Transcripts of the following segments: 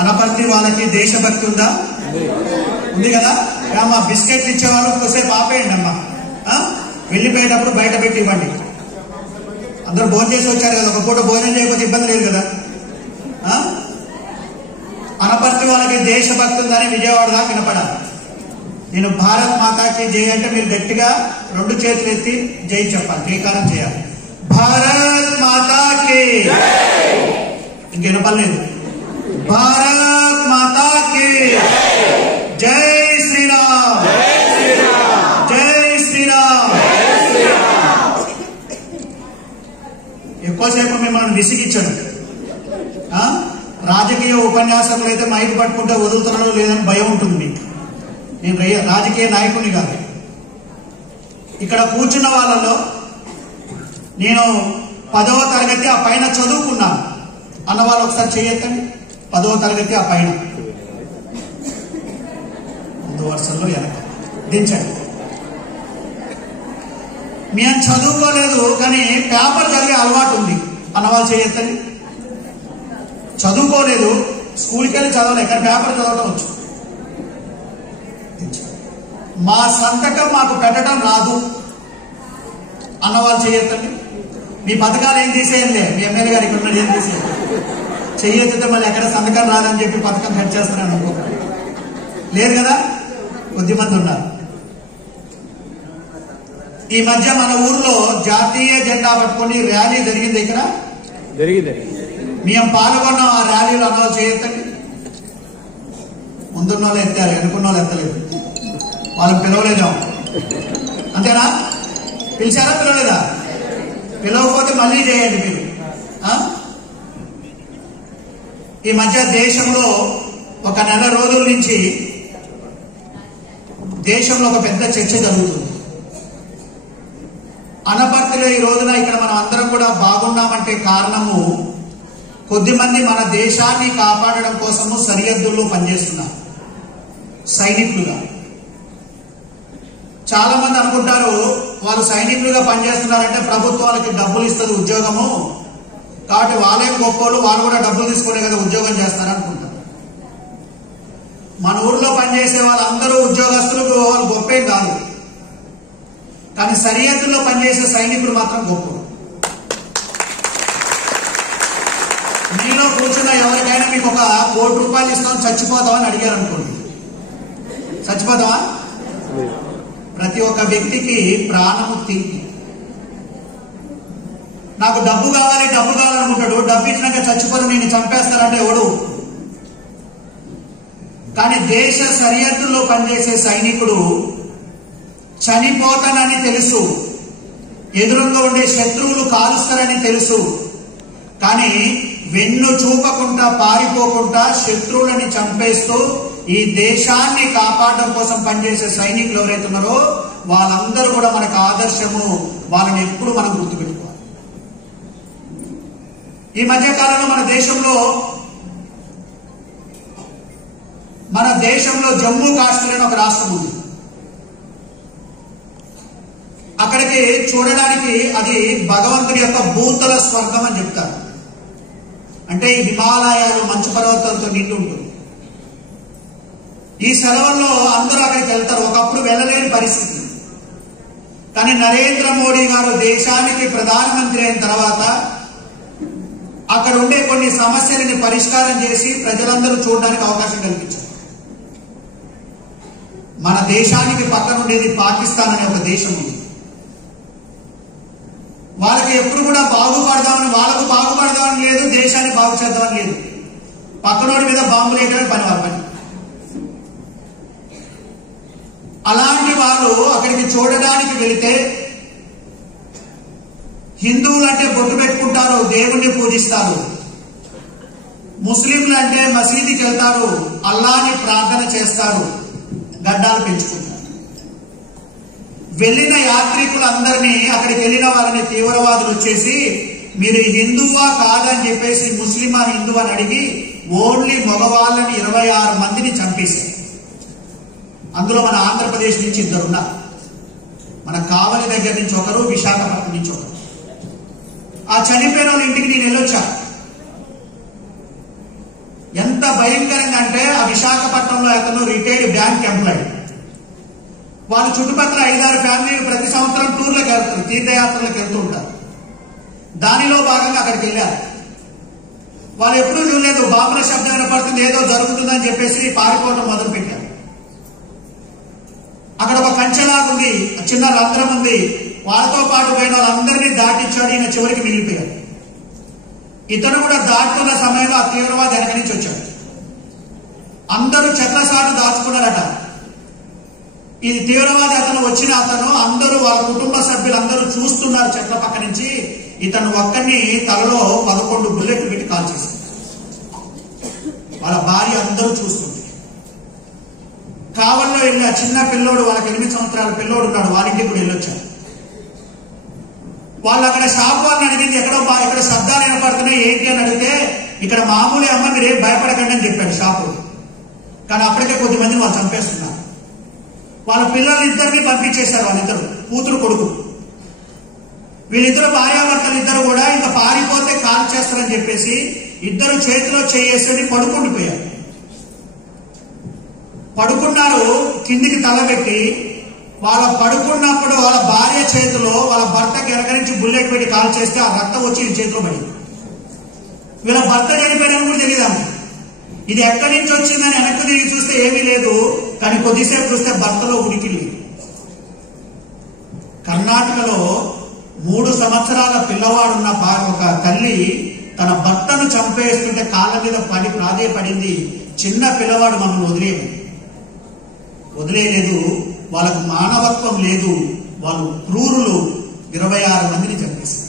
అనపర్తి వాళ్ళకి దేశభక్తి ఉందా? ఉంది కదా. మా బిస్కెట్లు ఇచ్చేవాళ్ళు కొద్దిసేపు ఆపేయండి అమ్మా. వెళ్ళిపోయేటప్పుడు బయట పెట్టి ఇవ్వండి. అందరూ భోజనం చేసి వచ్చారు కదా, ఒక పూట భోజనం చేయకపోతే ఇబ్బంది లేదు కదా. అనపర్తి వాళ్ళకి దేశభక్తి ఉందని విజయవాడ దాకా వినపడాలి. నేను భారత్ మాతాకి జై అంటే మీరు గట్టిగా 2 చేతులు ఎత్తి జై చెప్పాలి, జైకారం చేయాలి. భారత్ మాతాకి ఇంక వినపడలేదు. భారత్ మాతాకి జై శ్రీరామ్, జై శ్రీరామ్. ఎక్కువసేపు మిమ్మల్ని విసిగించడం. రాజకీయ ఉపన్యాసకులు అయితే మైక్ పట్టుకుంటే వదులుతున్నారో లేదని భయం ఉంటుంది మీకు. నేను రాజకీయ నాయకుడిని కాదు. ఇక్కడ కూర్చున్న వాళ్ళలో నేను 10వ తరగతి ఆ పైన చదువుకున్నాను అన్న వాళ్ళు ఒకసారి చేయొద్దండి. 10వ తరగతి ఆ పైన ముందు వరుసల్లో వెనక దించండి. మేము చదువుకోలేదు కానీ పేపర్ చదివే అలవాటు ఉంది అన్నవాళ్ళు చేయొద్దండి. చదువుకోలేదు, స్కూల్కి వెళ్ళి చదవలేదు కానీ పేపర్ చదవడం వచ్చు. మా సంతకం మాకు పెట్టడం రాదు అన్నవాళ్ళు చేయొద్దండి. మీ పథకాలు ఏం తీసేయండి, మీ ఎమ్మెల్యే గారు ఇక్కడ ఏం తీసేయండి. చెయ్యొద్దంటే మళ్ళీ ఎక్కడ సంతకం రాదని చెప్పి పథకం కట్ చేస్తున్నాను అనుకో. లేదు కదా, కొద్దిమంది ఉన్నారు. ఈ మధ్య మన ఊర్లో జాతీయ జెండా పట్టుకొని ర్యాలీ జరిగింది. ఇక్కడ జరిగింది, మేము పాల్గొన్నాం ఆ ర్యాలీలో. అన్నవాళ్ళు చేయొద్దండి. ముందున్న వాళ్ళు ఎత్తారు, వెనుకున్న వాళ్ళు ఎత్తలేదు. వాళ్ళని పిలవలేదాం, అంతేనా? పిలిచారా, పిలవలేదా? పిలవకపోతే మళ్ళీ చేయండి మీరు. ఈ మధ్య దేశంలో ఒక నెల రోజుల నుంచి దేశంలో ఒక పెద్ద చర్చ జరుగుతుంది. అనపర్తిలో ఈ రోజున ఇక్కడ మనం అందరం కూడా బాగున్నామంటే కారణము కొద్దిమంది మన దేశాన్ని కాపాడడం కోసము సరిహద్దుల్లో పనిచేస్తున్నారు సైనికులుగా. చాలా మంది అనుకుంటారు వాళ్ళు సైనికులుగా పనిచేస్తున్నారంటే ప్రభుత్వాలకి డబ్బులు ఇస్తుంది ఉద్యోగము, కాబట్టి వాళ్ళేం గొప్పలు, వాళ్ళు కూడా డబ్బులు తీసుకునే కదా ఉద్యోగం చేస్తారనుకుంటారు. మన ఊర్లో పనిచేసే వాళ్ళందరూ ఉద్యోగస్తులు, వాళ్ళు గొప్పేం కాదు. కానీ సరిహద్దుల్లో పనిచేసే సైనికులు మాత్రం గొప్పలు. మీలో కూర్చున్న ఎవరికైనా మీకు ఒక ₹1,00,00,000 ఇస్తాం చచ్చిపోతామని అడిగారు అనుకోండి, చచ్చిపోతావా? ప్రతి ఒక్క వ్యక్తికి ప్రాణము తీపి. నాకు డబ్బు కావాలి, డబ్బు కావాలనుకుంటాడు. డబ్బు ఇచ్చినాక చచ్చిపోతే నేను చంపేస్తానంటే ఎవడు? కానీ దేశ సరిహద్దుల్లో పనిచేసే సైనికుడు చనిపోతానని తెలుసు, ఎదురుగా ఉండే శత్రువులు కాలుస్తారని తెలుసు, కానీ వెన్ను చూపకుండా పారిపోకుండా శత్రువులని చంపేస్తూ ఈ దేశాన్ని కాపాడడం కోసం పనిచేసే సైనికులు ఎవరైతే ఉన్నారో వాళ్ళందరూ కూడా మనకు ఆదర్శము. వాళ్ళని ఎప్పుడు మనం గుర్తుపెట్టుకోవాలి. ఈ మధ్య కాలంలో మన దేశంలో జమ్మూ కాశ్మీర్ అని ఒక రాష్ట్రం ఉంది. అక్కడికి చూడడానికి అది భగవంతుడి యొక్క భూతల స్వర్గం అని చెప్తారు. అంటే ఈ హిమాలయాలు మంచు పర్వతాలతో నిండి ఉంటుంది. ఈ సెలవుల్లో అందరూ అక్కడికి వెళ్తారు. ఒకప్పుడు వెళ్ళలేని పరిస్థితి. కానీ నరేంద్ర మోడీ గారు దేశానికి ప్రధానమంత్రి అయిన తర్వాత అక్కడ ఉండే కొన్ని సమస్యలని పరిష్కారం చేసి ప్రజలందరూ చూడడానికి అవకాశం కల్పించారు. మన దేశానికి పక్కన ఉండేది పాకిస్తాన్ అనే ఒక దేశం ఉంది. వాళ్ళకి ఎప్పుడు కూడా బాగుపడదామని, వాళ్ళకు బాగుపడదామని లేదు, దేశాన్ని బాగు చేద్దామని లేదు. పక్కనోడి మీద బాంబులు వేయడమే పని వాళ్ళ పని. అలాంటి వాళ్ళు అక్కడికి చూడడానికి వెళితే హిందువులు అంటే బొట్టు పెట్టుకుంటారు, దేవుణ్ణి పూజిస్తారు. ముస్లింలు అంటే మసీదుకి వెళ్తారు, అల్లాని ప్రార్థన చేస్తారు, గడ్డాలు పెంచుకుంటారు. వెళ్ళిన యాత్రికులందరినీ, అక్కడికి వెళ్ళిన వాళ్ళని తీవ్రవాదులు వచ్చేసి మీరు హిందువా కాదని చెప్పేసి ముస్లిమా హిందూ అని అడిగి ఓన్లీ మగవాళ్ళని 26 మందిని చంపేశారు. అందులో మన ఆంధ్రప్రదేశ్ నుంచి 2 ఉన్నారు. మన కావలి దగ్గర నుంచి ఒకరు, విశాఖపట్నం నుంచి ఒకరు. ఆ చనిపోయిన వాళ్ళ ఇంటికి నేను వెళ్ళొచ్చా. ఎంత భయంకరంగా అంటే ఆ విశాఖపట్నంలో అతను రిటైర్డ్ బ్యాంక్ ఎంప్లాయీ. వాళ్ళ చుట్టుపక్కల 5-6 ఫ్యామిలీలు ప్రతి సంవత్సరం టూర్లకు వెళ్తారు, తీర్థయాత్రలకు వెళ్తూ ఉంటారు. దానిలో భాగంగా అక్కడికి వెళ్ళారు. వాళ్ళు ఎప్పుడూ చూడలేదు, బాంబుల శబ్దం వినపడుతుంది, ఏదో జరుగుతుందని చెప్పేసి పారిపోవడం మొదలు పెట్టారు. అక్కడ ఒక కంచెలాగుంది, చిన్న రంధ్రం ఉంది. వాళ్ళతో పాటు పోయిన వాళ్ళందరినీ దాటించాడు. ఈయన చివరికి మిగిలిపోయాడు. ఇతను కూడా దాటుతున్న సమయంలో ఆ తీవ్రవాది వెనక నుంచి వచ్చాడు. అందరూ చెట్ల సాటు దాచుకున్నారట. ఈ తీవ్రవాది అతను వచ్చిన అందరూ వాళ్ళ కుటుంబ సభ్యులందరూ చూస్తున్నారు చెట్ల పక్క నుంచి. ఇతను ఒక్కడిని తలలో 11 బుల్లెట్లు పెట్టి కాల్చేశాడు. వాళ్ళ భార్య అందరూ చూస్తుంది. కావల్లో వెళ్ళి ఆ చిన్న పిల్లోడు, వాళ్ళకి 8 సంవత్సరాల పిల్లోడు ఉన్నాడు, వాళ్ళింటికి కూడా వెళ్ళొచ్చారు. వాళ్ళు అక్కడ షాప్ వాళ్ళని అడిగింది, ఎక్కడ శబ్దాలు వినపడుతున్నాయి ఏంటి అని అడిగితే, ఇక్కడ మామూలు అమ్మ మీరేం భయపడకండి అని చెప్పాడు షాపు. కానీ అప్పటికే కొద్దిమందిని వాళ్ళు చంపేస్తున్నారు. వాళ్ళ పిల్లలిద్దరిని పంపించేశారు. వాళ్ళిద్దరు కూతురు కొడుకు, వీళ్ళిద్దరు భార్యాభర్తలు ఇద్దరు కూడా ఇంకా పారిపోతే కాల్ చేస్తారని చెప్పేసి ఇద్దరు చేతిలో చేయేసి పడుకుండిపోయారు. పడుకున్నారు కిందికి తలబెట్టి. వాళ్ళ పడుకున్నప్పుడు వాళ్ళ భార్య చేతిలో వాళ్ళ భర్తకి వెనక నుంచి బుల్లెట్ పెట్టి కాల్ చేస్తే ఆ రక్తం వచ్చి ఈ చేతిలో పడింది. వీళ్ళ భర్త చనిపోయాడని కూడా తెలియదు. ఇది ఎక్కడి నుంచి వచ్చిందని వెనక్కి తిరిగి చూస్తే ఏమీ లేదు. కానీ కొద్దిసేపు చూస్తే భర్తలో ఉనికి లేదు. కర్ణాటకలో 3 సంవత్సరాల పిల్లవాడున్న ఒక తల్లి తన భర్తను చంపేస్తుంటే కాళ్ళ మీద ప్రాధేయపడింది. చిన్న పిల్లవాడు మమ్మల్ని వదిలేయలేదు. వాళ్ళకు మానవత్వం లేదు, వాళ్ళు క్రూరులు. 26 మందిని చంపేశారు.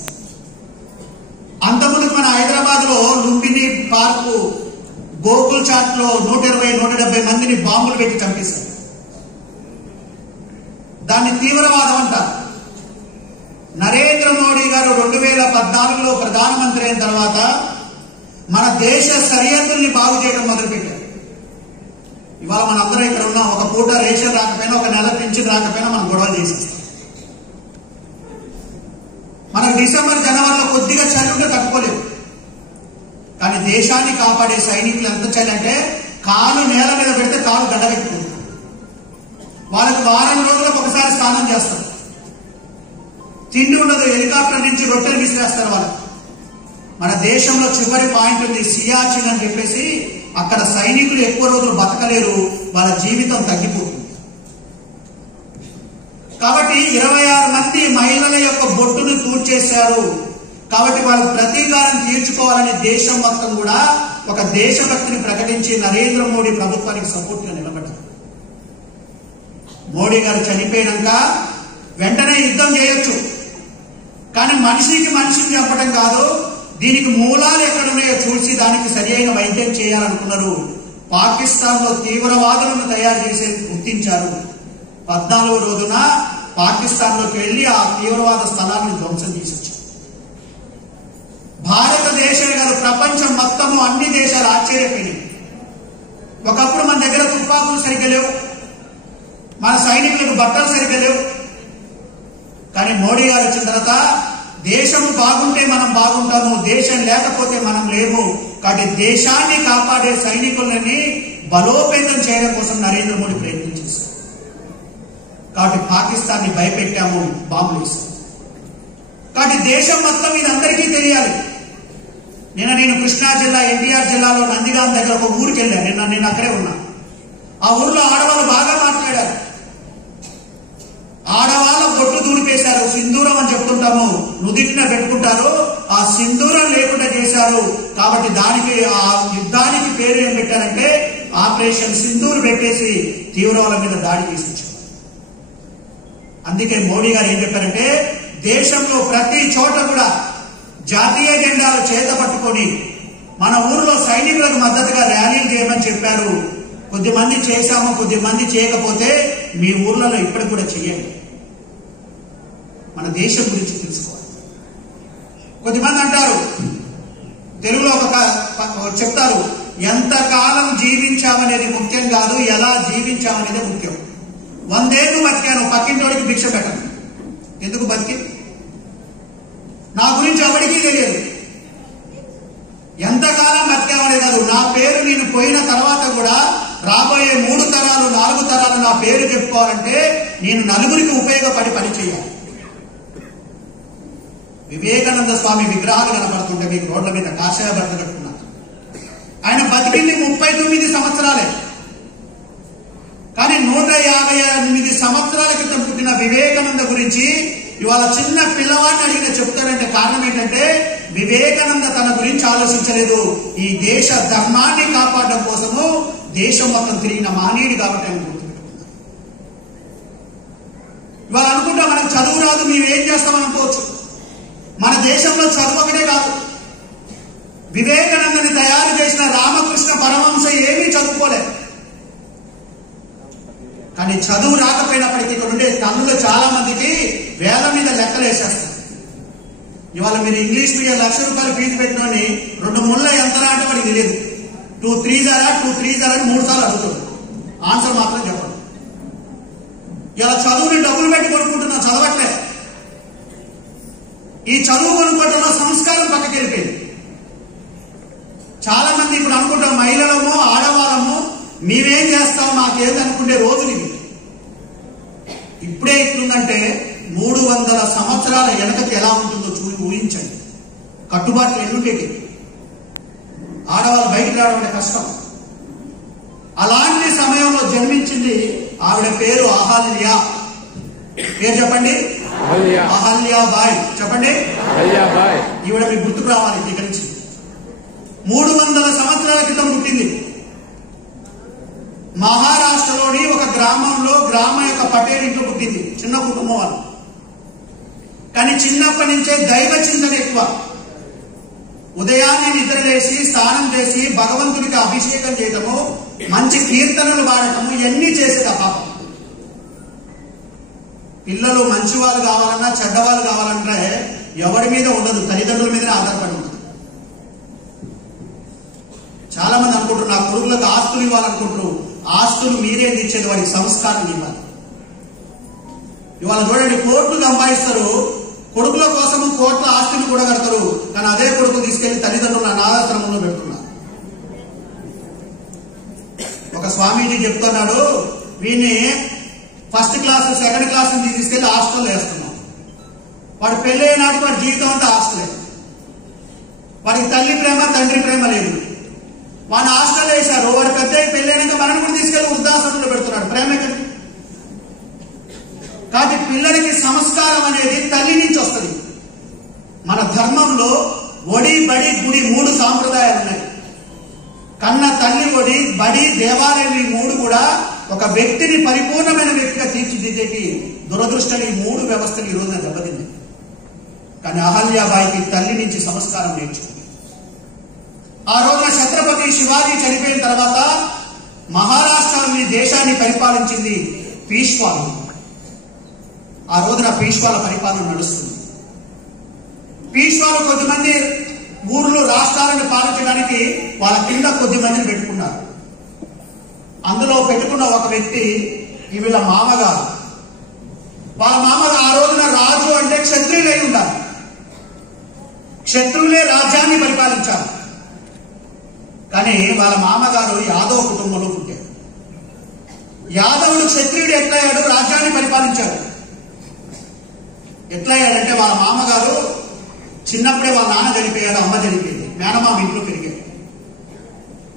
అంతకుముందుకు మన హైదరాబాద్ లో లుంబిని పార్కు, గోకుల్ చాట్ లో 120-170 మందిని బాంబులు పెట్టి చంపేశారు. దాన్ని తీవ్రవాదం అంటారు. నరేంద్ర మోడీ గారు 2014లో ప్రధానమంత్రి అయిన తర్వాత మన దేశ సరిహద్దుల్ని బాగు చేయడం మొదలుపెట్టారు. ఇవాళ మనందరం ఇక్కడ ఉన్నాం. ఒక పూట రేషన్ రాకపోయినా, ఒక నెల పింఛన్ రాకపోయినా మనం గొడవలు చేసేస్తాం. మనకు డిసెంబర్ జనవరిలో కొద్దిగా చలి ఉంటే తట్టుకోలేదు. కానీ దేశాన్ని కాపాడే సైనికులు ఎంత చలి అంటే కాలు నేల మీద పెడితే కాలు గడ్డగట్టుకుంటారు. వాళ్ళకి వారం రోజులకు ఒకసారి స్నానం చేస్తారు. తిండి ఉండదు, హెలికాప్టర్ నుంచి రొట్టెలు విసిరేస్తారు వాళ్ళకి. మన దేశంలో చివరి పాయింట్ ఉంది, సియాచిన్ అని చెప్పేసి. అక్కడ సైనికులు ఎక్కువ రోజులు బతకలేరు, వాళ్ళ జీవితం తగ్గిపోతుంది. కాబట్టి 26 మంది మహిళల యొక్క బొట్టును తూర్చేశారు. కాబట్టి వాళ్ళు ప్రతీకారం తీర్చుకోవాలని దేశం మొత్తం కూడా ఒక దేశభక్తిని ప్రకటించి నరేంద్ర మోడీ ప్రభుత్వానికి సపోర్ట్ గా నిలబడ్డారు. మోడీ గారు చనిపోయినాక వెంటనే యుద్ధం చేయొచ్చు, కానీ మనిషికి మనిషిని చంపడం కాదు. దీనికి మూలాలు ఎక్కడున్నాయో చూసి దానికి సరి అయిన వైద్యం చేయాలనుకున్నారు. పాకిస్తాన్ లో తీవ్రవాదులను తయారు చేసి గుర్తించారు. 14వ రోజున పాకిస్తాన్ లోకి వెళ్లి ఆ తీవ్రవాద స్థలాన్ని ధ్వంసం చేసొచ్చారు. భారతదేశమే కాదు, ప్రపంచం మొత్తము అన్ని దేశాలు ఆశ్చర్యపోయినాయి. ఒకప్పుడు మన దగ్గర తుపాకులు సరిగ్గా లేవు, మన సైనికులకు బట్టలు సరిగ్గా లేవు. కానీ మోడీ గారు వచ్చిన తర్వాత దేశం బాగుంటే మనం బాగుంటాము, దేశం లేకపోతే మనం లేము. కాబట్టి దేశాన్ని కాపాడే సైనికులని బలోపేతం చేయడం కోసం నరేంద్ర మోడీ ప్రయత్నం చేశారు. కాబట్టి పాకిస్తాన్ ని భయపెట్టాము, బాంబులు వేసాము. కాబట్టి దేశం మొత్తం ఇది అందరికీ తెలియాలి. నేను కృష్ణా జిల్లా ఎన్టీఆర్ జిల్లాలో నందిగాం దగ్గర ఒక ఊరికి వెళ్ళాను. నేను అక్కడే ఉన్నా. ఆ ఊర్లో ఆడవాళ్ళు బాగా మాట్లాడారు. ఆడవాళ్ళ బొట్టు దూడిపేశారు. సింధూరం అని చెప్తుంటాము, నుదిటిన పెట్టుకుంటారు. ఆ సింధూరం లేకుండా చేశారు. కాబట్టి దానికి ఆ యుద్ధానికి పేరు ఏం పెట్టారంటే ఆపరేషన్ సింధూర్ పెట్టేసి తీవ్రవాదుల మీద దాడి చేసించారు. అందుకే మోడీ గారు ఏం చెప్పారంటే దేశంలో ప్రతి చోట కూడా జాతీయ జెండాలు చేత పట్టుకొని మన ఊర్లో సైనికులకు మద్దతుగా ర్యాలీలు చేయమని చెప్పారు. కొద్దిమంది చేశాము, కొద్దిమంది చేయకపోతే మీ ఊర్లలో ఇప్పటికి కూడా చేయండి. మన దేశం గురించి తెలుసుకోవాలి. కొద్దిమంది అంటారు, తెలుగులో చెప్తారు, ఎంతకాలం జీవించామనేది ముఖ్యం కాదు, ఎలా జీవించామనేది ముఖ్యం. 100 ఏళ్ళు బతికాను, పక్కింటోడికి భిక్ష పెట్టను. ఎందుకు బతికి? నా గురించి ఎవరికీ తెలియదు. ఎంతకాలం బతికామనే కాదు, నా పేరు నేను పోయిన తర్వాత కూడా రాబోయే 3 తరాలు 4 తరాలు నా పేరు చెప్పుకోవాలంటే నేను నలుగురికి ఉపయోగపడి పని చేయాలి. వివేకానంద స్వామి విగ్రహాలు కనపడుతుంటే మీకు రోడ్ల మీద కాషాయ బట్టలు కట్టుకున్నారు. ఆయన బతికింది 39 సంవత్సరాలే. కానీ 158 సంవత్సరాల క్రితం పుట్టిన వివేకానంద గురించి ఇవాళ చిన్న పిల్లవాడిని అడిగిన చెప్తారంటే కారణం ఏంటంటే వివేకానంద తన గురించి ఆలోచించలేదు. ఈ దేశ ధర్మాన్ని కాపాడడం కోసము దేశం మొత్తం తిరిగిన మానవుడు కాబట్టి ఆయన గుర్తుపెట్టుకున్నారు. ఇవాళ అనుకుంటా మనకు చదువు రాదు, మేమేం చేస్తామని అనుకోవచ్చు. మన దేశంలో చదువు ఒకటే కాదు, వివేకానందని తయారు చేసిన రామకృష్ణ పరమహంస ఏమీ చదువుకోలేదు. కానీ చదువు రాకపోయినప్పటికీ ఇక్కడ ఉండే తల్లులు చాలా మందికి వేల మీద లెక్కలు వేసేస్తారు. ఇవాళ మీరు ఇంగ్లీష్ మీడియం ₹1,00,000 ఫీజు పెట్టినోని 2 ముళ్ళ ఎంతలా అంటే వాడికి తెలియదు. 2 3 అని 3 సార్లు అడుగుతాడు, ఆన్సర్ మాత్రం చెప్పడు. ఇలా చదువుని డబ్బులు పెట్టి కొనుక్కుంటున్నా, చదవట్లే. ఈ చదువు కొనుక్కోవడంలో సంస్కారం పక్కకి వెళ్ళిపోయింది. చాలా మంది ఇప్పుడు అనుకుంటాం మహిళలము ఆడవాళ్ళము మేమేం చేస్తాం మాకేది అనుకునే రోజులు ఇవి. ఇప్పుడే ఇట్లుందంటే 300 సంవత్సరాల వెనకకి ఎలా ఉంటుందో ఊహించండి. కట్టుబాట్లు ఎన్నుండేటి, ఆడవాళ్ళు బయటికి రావడం అంటే కష్టం. అలాంటి సమయంలో జన్మించింది ఆవిడ పేరు అహల్య. పేరు చెప్పండి, అహల్యాబాయి. చెప్పండి, ఈవిడ మీకు గుర్తుకు రావాలి. ఇక్కడి నుంచి 300 సంవత్సరాల క్రితం పుట్టింది. మహారాష్ట్రలోని ఒక గ్రామంలో గ్రామ యొక్క పటేల్ ఇంట్లో పుట్టింది. చిన్న కుటుంబం వాళ్ళు. కానీ చిన్నప్పటి నుంచే దైవ చింతన ఎక్కువ. ఉదయాన్నే నిద్రలేసి స్నానం చేసి భగవంతుడికి అభిషేకం చేయటము, మంచి కీర్తనలు పాడటము ఇవన్నీ చేసేది ఆ పాపం. పిల్లలు మంచి వాళ్ళు కావాలన్నా చెడ్డవాళ్ళు కావాలంటే ఎవరి మీద ఉండదు, తల్లిదండ్రుల మీదనే ఆధారపడి ఉంటుంది. చాలా మంది అనుకుంటారు నా కొడుకులకు ఆస్తులు ఇవ్వాలనుకుంటారు. ఆస్తులు మీరేది ఇచ్చేది, వాడికి సంస్కారం ఇవ్వాలి. ఇవాళ చూడండి, కోట్లు సంపాదిస్తారు, కొడుకుల కోసము కోట్ల ఆస్తులు కూడా కడతారు. కానీ అదే కొడుకు తీసుకెళ్లి తల్లిదండ్రుల అనాథాశ్రమంలో పెడుతున్నారు. ఒక స్వామీజీ చెప్తున్నాడు, వీడిని 1st క్లాస్ 2nd క్లాస్ నుంచి తీసుకెళ్లి హాస్టల్లో వేస్తున్నాం. వాడు పెళ్లి అయినాడు, వాడి జీవితం అంతా హాస్టలే. వాడికి తల్లి ప్రేమ తండ్రి ప్రేమ లేదు. వాడిని హాస్టల్లో వేశారు. వాడు పెద్ద పెళ్లి అయినాక మనని కూడా తీసుకెళ్లి వృద్ధాశ్రమంలో పెడుతున్నాడు. ప్రేమ ఎక్కడ? కాబట్టి పిల్లలకి సంస్కారం అనేది తల్లి నుంచి వస్తుంది. మన ధర్మంలో ఒడి బడి గుడి 3 సాంప్రదాయాలు ఉన్నాయి. కన్న తల్లి ఒడి, బడి, దేవాలయం ఈ 3 కూడా ఒక వ్యక్తిని పరిపూర్ణమైన వ్యక్తిగా తీర్చిదిద్దేకి దురదృష్టం ఈ 3 వ్యవస్థలు ఈ రోజున దెబ్బతింది. కానీ అహల్యాబాయికి తల్లి నుంచి సంస్కారం నేర్చుకుంది. ఆ రోజున ఛత్రపతి శివాజీ చనిపోయిన తర్వాత మహారాష్ట్రలోని దేశాన్ని పరిపాలించింది పీష్వాలు. ఆ రోజున పీష్వాల పరిపాలన నడుస్తుంది. పీష్వాలు కొద్దిమంది ఊర్లు రాష్ట్రాలను పాలించడానికి వాళ్ళ కింద కొద్దిమందిని పెట్టుకున్నారు. అందులో పెట్టుకున్న ఒక వ్యక్తి వీళ్ళ మామగారు. వాళ్ళ మామగారు ఆ రోజున రాజు అంటే క్షత్రియులై ఉండాలి. క్షత్రులే రాజ్యాన్ని పరిపాలించారు. కానీ వాళ్ళ మామగారు యాదవ కుటుంబంలో పుట్టారు. యాదవుడు క్షత్రియుడు ఎట్లయ్యాడు? రాజ్యాన్ని పరిపాలించాడు. ఎట్లయ్యాడంటే వాళ్ళ మామగారు చిన్నప్పుడే వాళ్ళ నాన్న చనిపోయాడు, అమ్మ చనిపోయింది, మేనమామ ఇంట్లో పెరిగాడు.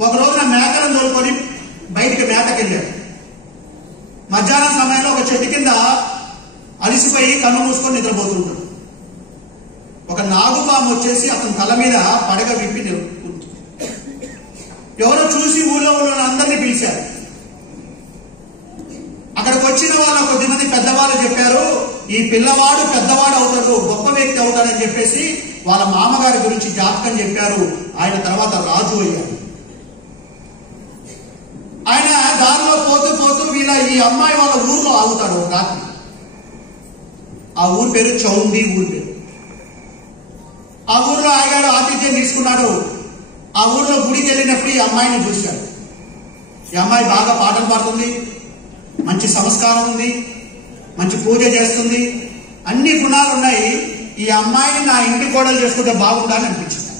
ఒక రోజున మేకలను తోలుకొని బయటికి మేతకెళ్ళాడు. మధ్యాహ్నం సమయంలో ఒక చెట్టు కింద అలిసిపోయి కన్ను మూసుకొని నిద్రపోతుంటాడు. ఒక నాగుపాము వచ్చేసి అతని తల మీద పడగ విప్పి నిలుపుకుంటుంది. ఎవరో చూసి ఊళ్ళో అందరినీ పిలిచారు. అక్కడికి వచ్చిన వాళ్ళ కొద్దిమంది పెద్దవాళ్ళు చెప్పారు, ఈ పిల్లవాడు పెద్దవాడు అవుతాడు, గొప్ప వ్యక్తి అవుతాడని చెప్పేసి వాళ్ళ మామగారి గురించి జాతకం చెప్పారు. ఆయన తర్వాత రాజు అయ్యారు. ఆయన దారిలో పోతూ పోతూ ఈ అమ్మాయి వాళ్ళ ఊర్లో ఆగుతాడు ఒక రాత్రి. ఆ ఊరి పేరు చౌండి ఊరి పేరు. ఆ ఊర్లో ఆగాడు, ఆతిథ్యం తీసుకున్నాడు. ఆ ఊర్లో గుడికి వెళ్ళినప్పుడు ఈ అమ్మాయిని చూశాడు. ఈ అమ్మాయి బాగా పాటలు పాడుతుంది, మంచి సంస్కారం ఉంది, మంచి పూజ చేస్తుంది, అన్ని గుణాలు ఉన్నాయి. ఈ అమ్మాయిని నా ఇంటి కోడలు చేసుకుంటే బాగుండాలని అనిపించింది.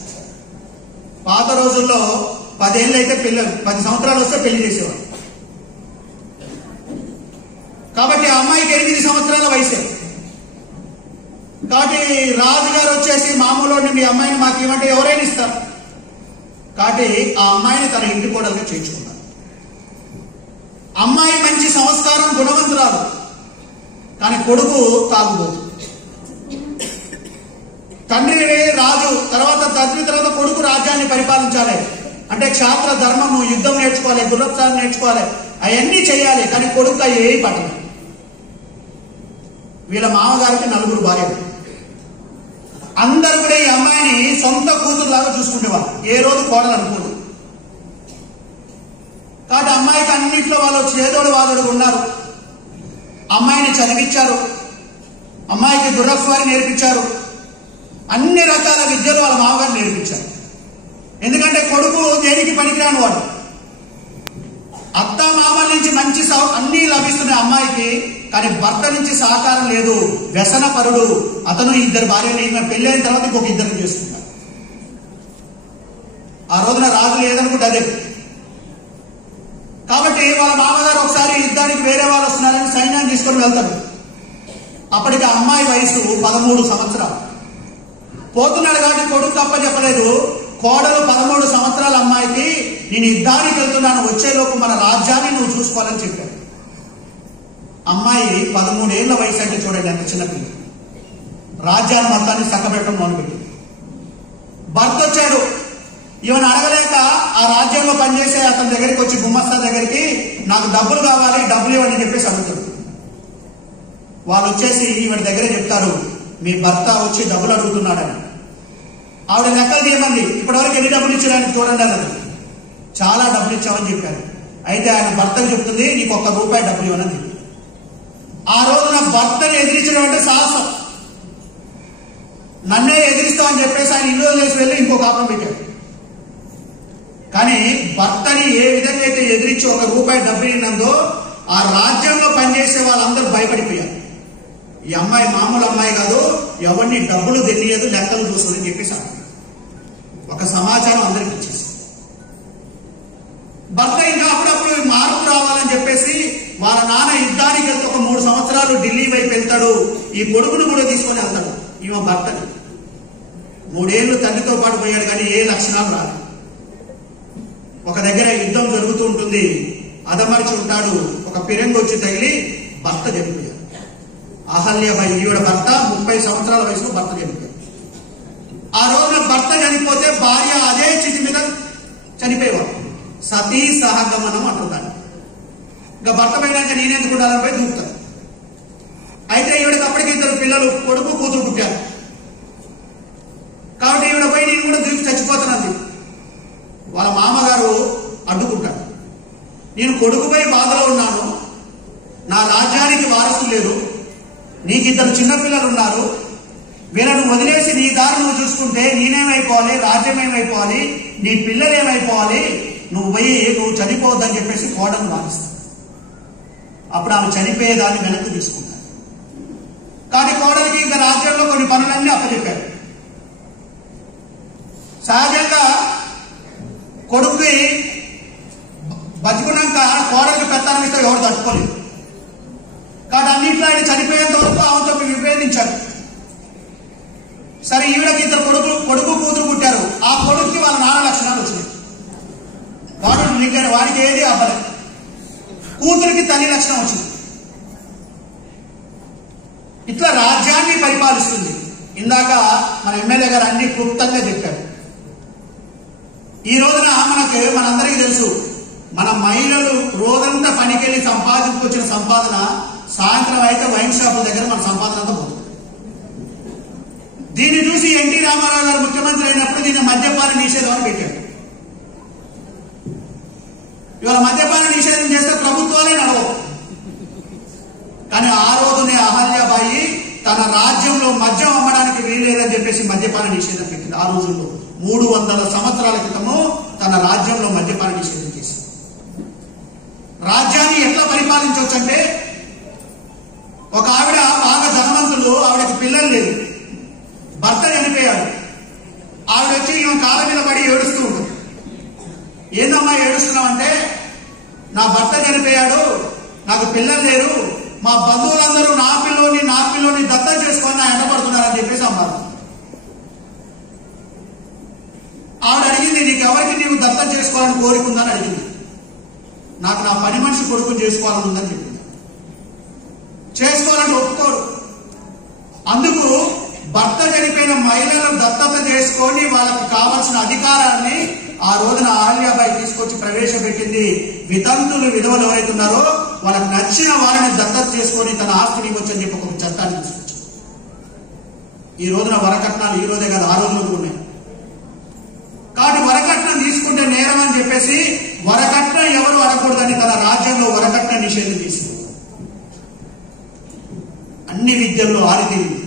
పాత రోజుల్లో 10 ఏళ్ళు అయితే 10 సంవత్సరాలు వస్తే పెళ్లి చేసేవారు. కాబట్టి ఆ అమ్మాయికి 8 సంవత్సరాల వయసే. కాబట్టి రాజుగారు వచ్చేసి మామూలు మీ అమ్మాయిని మాకు ఇవ్వంటే ఎవరైనా ఇస్తారు. కాబట్టి ఆ అమ్మాయిని తన ఇంటి కోడలుగా చేర్చుకున్నారు. అమ్మాయి మంచి సంస్కారం, గుణవంతురాలు. కానీ కొడుకు తాగుబోతు. తండ్రి రాజు, తండ్రి తర్వాత కొడుకు రాజ్యాన్ని పరిపాలించాలి అంటే క్షాత్ర ధర్మము, యుద్ధం నేర్చుకోవాలి, గుర్రత్సాన్ని నేర్చుకోవాలి, అవన్నీ చేయాలి. కానీ కొడుకు ఏ పట్టదు. వీళ్ళ మామగారికి 4 భార్యలు. అందరూ కూడా ఈ అమ్మాయిని సొంత కూతురులాగా చూసుకునేవాళ్ళు. ఏ రోజు కోడలు అనుకోదు. కాబట్టి అమ్మాయికి అన్నింటిలో వాళ్ళు చేదోడు వాదోడు ఉన్నారు. అమ్మాయిని చదివించారు, అమ్మాయికి గుర్రస్వారీ నేర్పించారు, అన్ని రకాల విద్యలు వాళ్ళ మామగారు నేర్పించారు. ఎందుకంటే కొడుకు దేనికి పనికిరాని వాడు. అత్త మామల నుంచి మంచి అన్ని లభిస్తున్నాయి అమ్మాయికి. కానీ భర్త నుంచి సహకారం లేదు. వ్యసన పరుడు. అతను 2 భార్యలు, ఈమె పెళ్లి అయిన తర్వాత ఇంకొక 2 చేసుకుంటారు. ఆ రోజున రాజు లేదనుకుంటే అదే. కాబట్టి వాళ్ళ మామగారు ఒకసారి యుద్ధానికి వేరే వాళ్ళు వస్తున్నారని సైన్యాన్ని తీసుకొని వెళ్తారు. అప్పటికి అమ్మాయి వయసు 13 సంవత్సరాలు. పోతున్నాడు కాబట్టి కొడుకు తప్ప చెప్పలేదు. కోడలు 13 సంవత్సరాల అమ్మాయికి నేను యుద్ధానికి వెళ్తున్నాను, వచ్చేలోపు మన రాజ్యాన్ని నువ్వు చూసుకోవాలని చెప్పాడు. అమ్మాయి 13 ఏళ్ల వయసు అంటే చూడండి ఎంత చిన్నపిల్ల. రాజ్యాన్ని మొత్తాన్ని చక్కబెట్టడం మొదలుపెట్టి భర్త వచ్చాడు. ఈవెన్ అడగలేక ఆ రాజ్యంలో పనిచేసే అతని దగ్గరికి వచ్చి, గుమ్మస్తా దగ్గరికి, నాకు డబ్బులు కావాలి, డబ్బులు ఇవ్వండి చెప్పేసి అడుగుతాడు. వాళ్ళు వచ్చేసి ఈవిడ దగ్గర చెప్తారు, మీ భర్త వచ్చి డబ్బులు అడుగుతున్నాడని. ఆవిడ లెక్కలు తీయమంది. ఇప్పటివరకు ఎన్ని డబ్బులు ఇచ్చారని చూడండి అన్నది. చాలా డబ్బులు ఇచ్చామని చెప్పారు. అయితే ఆయన భర్తకు చెప్తుంది, నీకు ₹1 డబ్బులు ఇవ్వనని. ఆ రోజున భర్తని ఎదిరించడం అంటే సాహసం. నన్నే ఎదిరిస్తామని చెప్పేసి ఆయన ఇల్లు చేసి వెళ్ళి ఇంకో కాపురం పెట్టాడు. కానీ భర్తని ఏ విధంగా అయితే ఎదిరించి ₹1 డబ్బులు ఇన్నందో ఆ రాజ్యంలో పనిచేసే వాళ్ళందరూ భయపడిపోయారు. ఈ అమ్మాయి మామూలు అమ్మాయి కాదు, ఎవరిని డబ్బులు తెలియదు, లెక్కలు చూస్తుందని చెప్పేసి ఒక సమాచారం అందరికి ఇచ్చేసి, భర్త ఇంకా అప్పుడప్పుడు మార్పు రావాలని చెప్పేసి వాళ్ళ నాన్న యుద్ధానికి వెళ్తే ఒక 3 సంవత్సరాలు ఢిల్లీ వైపు వెళ్తాడు. ఈ కొడుకును కూడా తీసుకొని వెళ్తాడు. ఈమె భర్తని 3 ఏళ్ళు తండ్రితో పాటు పోయాడు, కానీ ఏ లక్షణాలు రాదు. ఒక దగ్గర యుద్ధం జరుగుతూ ఉంటుంది, అదమర్చి ఉంటాడు. ఒక పిరంగి వచ్చి తగిలి భర్త చనిపోయాడు. అహల్యబాయి ఈవిడ భర్త 30 సంవత్సరాల వయసులో భర్త చనిపోయాడు. ఆ రోజున భర్త చనిపోతే భార్య అదే చితి మీద చనిపోయేవాడు. సతీ సహగమనం అంటున్నాడు. ఇంకా భర్త పోయినాక నేనెందుకు ఉండాలని పోయి దూకుతాడు. అయితే ఈవిడకి అప్పటికి 2 పిల్లలు, కొడుకు కూతురు పుట్టారు. కాబట్టి ఈవిడ పోయి నేను కూడా దూకి చచ్చిపోతానంది. వాళ్ళ మామగారు అడ్డుకుంటాడు. నేను కొడుకుపై బాధలో ఉన్నాను, నా రాజ్యానికి వారసులు లేరు, నీకు 2 చిన్నపిల్లలు ఉన్నారు, వీళ్ళను వదిలేసి నీ దారి నువ్వు చూసుకుంటే నేనేమైపోవాలి, రాజ్యం ఏమైపోవాలి, నీ పిల్లలు ఏమైపోవాలి, నువ్వు పోయి నువ్వు చనిపోవద్దని చెప్పేసి కోడను వారిస్తాడు. అప్పుడు ఆమె చనిపోయేదాన్ని వెనక్కి తీసుకుంటాడు. కానీ కోడలికి ఇంకా రాజ్యంలో కొన్ని పనులన్నీ అప్పచెప్పాడు. సహజంగా కొడుకుకి బతుకున్నాక కోడలికి పెత్తనం ఇస్తే ఎవరు తట్టుకోలేదు. కాబట్టి అన్నింటిలో ఆయన చనిపోయేంత వరకు ఆమెతో విభేదించాడు. సరే, ఈవిడకి 2 కొడుకు కూతురు పుట్టారు. ఆ కొడుకుకి వాళ్ళ నాన్న లక్షణాలు వచ్చినాయి. వాడికి ఏది అవ్వలేదు. కూతురికి తల్లి లక్షణం వచ్చింది. ఇట్లా రాజ్యాన్ని పరిపాలిస్తుంది. ఇందాక మన ఎమ్మెల్యే గారు అన్ని క్లుప్తంగా చెప్పారు. ఈ రోజున మనందరికీ తెలుసు, మన మహిళలు రోజంతా పనికెళ్ళి సంపాదించుకొచ్చిన సంపాదన సాయంత్రం అయితే వైన్ షాపుల దగ్గర మన సంపాదన అంతా పోతుంది. దీన్ని చూసి ఎన్టీ రామారావు గారు ముఖ్యమంత్రి అయినప్పుడు దీన్ని మద్యపాన నిషేధం అని పెట్టాడు. ఇవాళ మద్యపాన నిషేధం చేస్తే ప్రభుత్వాలే నడవవు. కానీ ఆ రోజునే అహల్యాబాయి తన రాజ్యంలో మద్యం అమ్మడానికి వీలేదని చెప్పేసి మద్యపాన నిషేధం పెట్టింది. ఆ రోజుల్లో 300 సంవత్సరాల క్రితము తన రాజ్యంలో మద్యపాన నిషేధం చేసింది. రాజ్యాన్ని ఎట్లా పరిపాలించవచ్చు అంటే, ఒక ఆవిడ బాగా ధనవంతులు, ఆవిడకి పిల్లలు లేదు, భర్త చనిపోయాడు. ఆవిడ వచ్చి ఈమె కాళ్ళ మీద పడి ఏడుస్తూ ఉంటుంది. నా భర్త చనిపోయాడు, నాకు పిల్లలు లేరు, మా బంధువులందరూ నా పిల్లోని దత్తం చేసుకొని నా ఎండపడుతున్నారని చెప్పేసి అమ్మారు. ఆవిడ అడిగింది, నీకెవరికి నీవు దత్తం చేసుకోవాలని కోరుకుందని అడిగింది. నాకు నా పని మనిషి కొడుకుని చేసుకోవాలని ఉందని చెప్పింది. చేసుకోవాలని ఒప్పుకోరు. అందుకు భర్త చనిపోయిన మహిళలను దత్తత చేసుకొని వాళ్ళకు కావాల్సిన అధికారాన్ని ఆ రోజున ఆలియాబాయి తీసుకొచ్చి ప్రవేశపెట్టింది. వితంతులు విధవలు ఎవరైతున్నారో వాళ్ళకి నచ్చిన వారిని దత్తత చేసుకొని తన ఆస్తిని ఇవ్వచ్చని చెప్పి ఒక చట్టాన్ని తీసుకొచ్చింది. ఈ రోజున వరకట్నాలు ఈ రోజే కాదు, ఆ రోజులు ఉన్నాయి. కాబట్టి వరకట్నం తీసుకుంటే నేరం అని చెప్పేసి వరకట్నం ఎవరు అడగకూడదని తన రాజ్యంలో వరకట్న నిషేధం చేసింది. అన్ని విద్యల్లో ఆరితేరింది.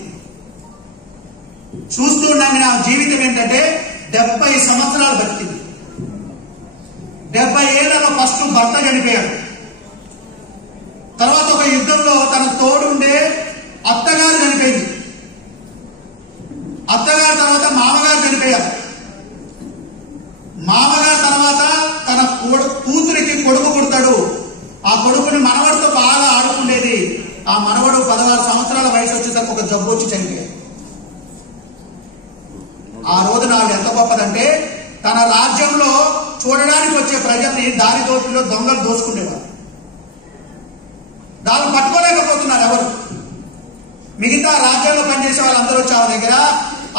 చూస్తుండగా నా జీవితం ఏంటంటే 70 సంవత్సరాలు బతికింది. 70 ఏళ్లలో ఫస్ట్ భర్త చనిపోయాడు. తర్వాత ఒక యుద్ధంలో తన తోడుండే అత్తగారు చనిపోయింది. అత్తగారు తర్వాత మామగారు చనిపోయారు. మామగారు తర్వాత తన కూతురికి కొడుకు పుడతాడు. ఆ కొడుకుని మనవడితో బాగా ఆడుకుండేది. ఆ మనవడు 16 సంవత్సరాల వయసు వచ్చేసరికి ఒక జబ్బు వచ్చి చనిపోయాడు. ఆ రోజున ఆవిడ ఎంత గొప్పదంటే తన రాజ్యంలో చూడడానికి వచ్చే ప్రజల్ని దారి దోపిలో దొంగలు దోసుకునేవారు. దాన్ని పట్టుకోలేకపోతున్నారు ఎవరు. మిగతా రాజ్యంలో పనిచేసే వాళ్ళందరూ వచ్చి ఆమె దగ్గర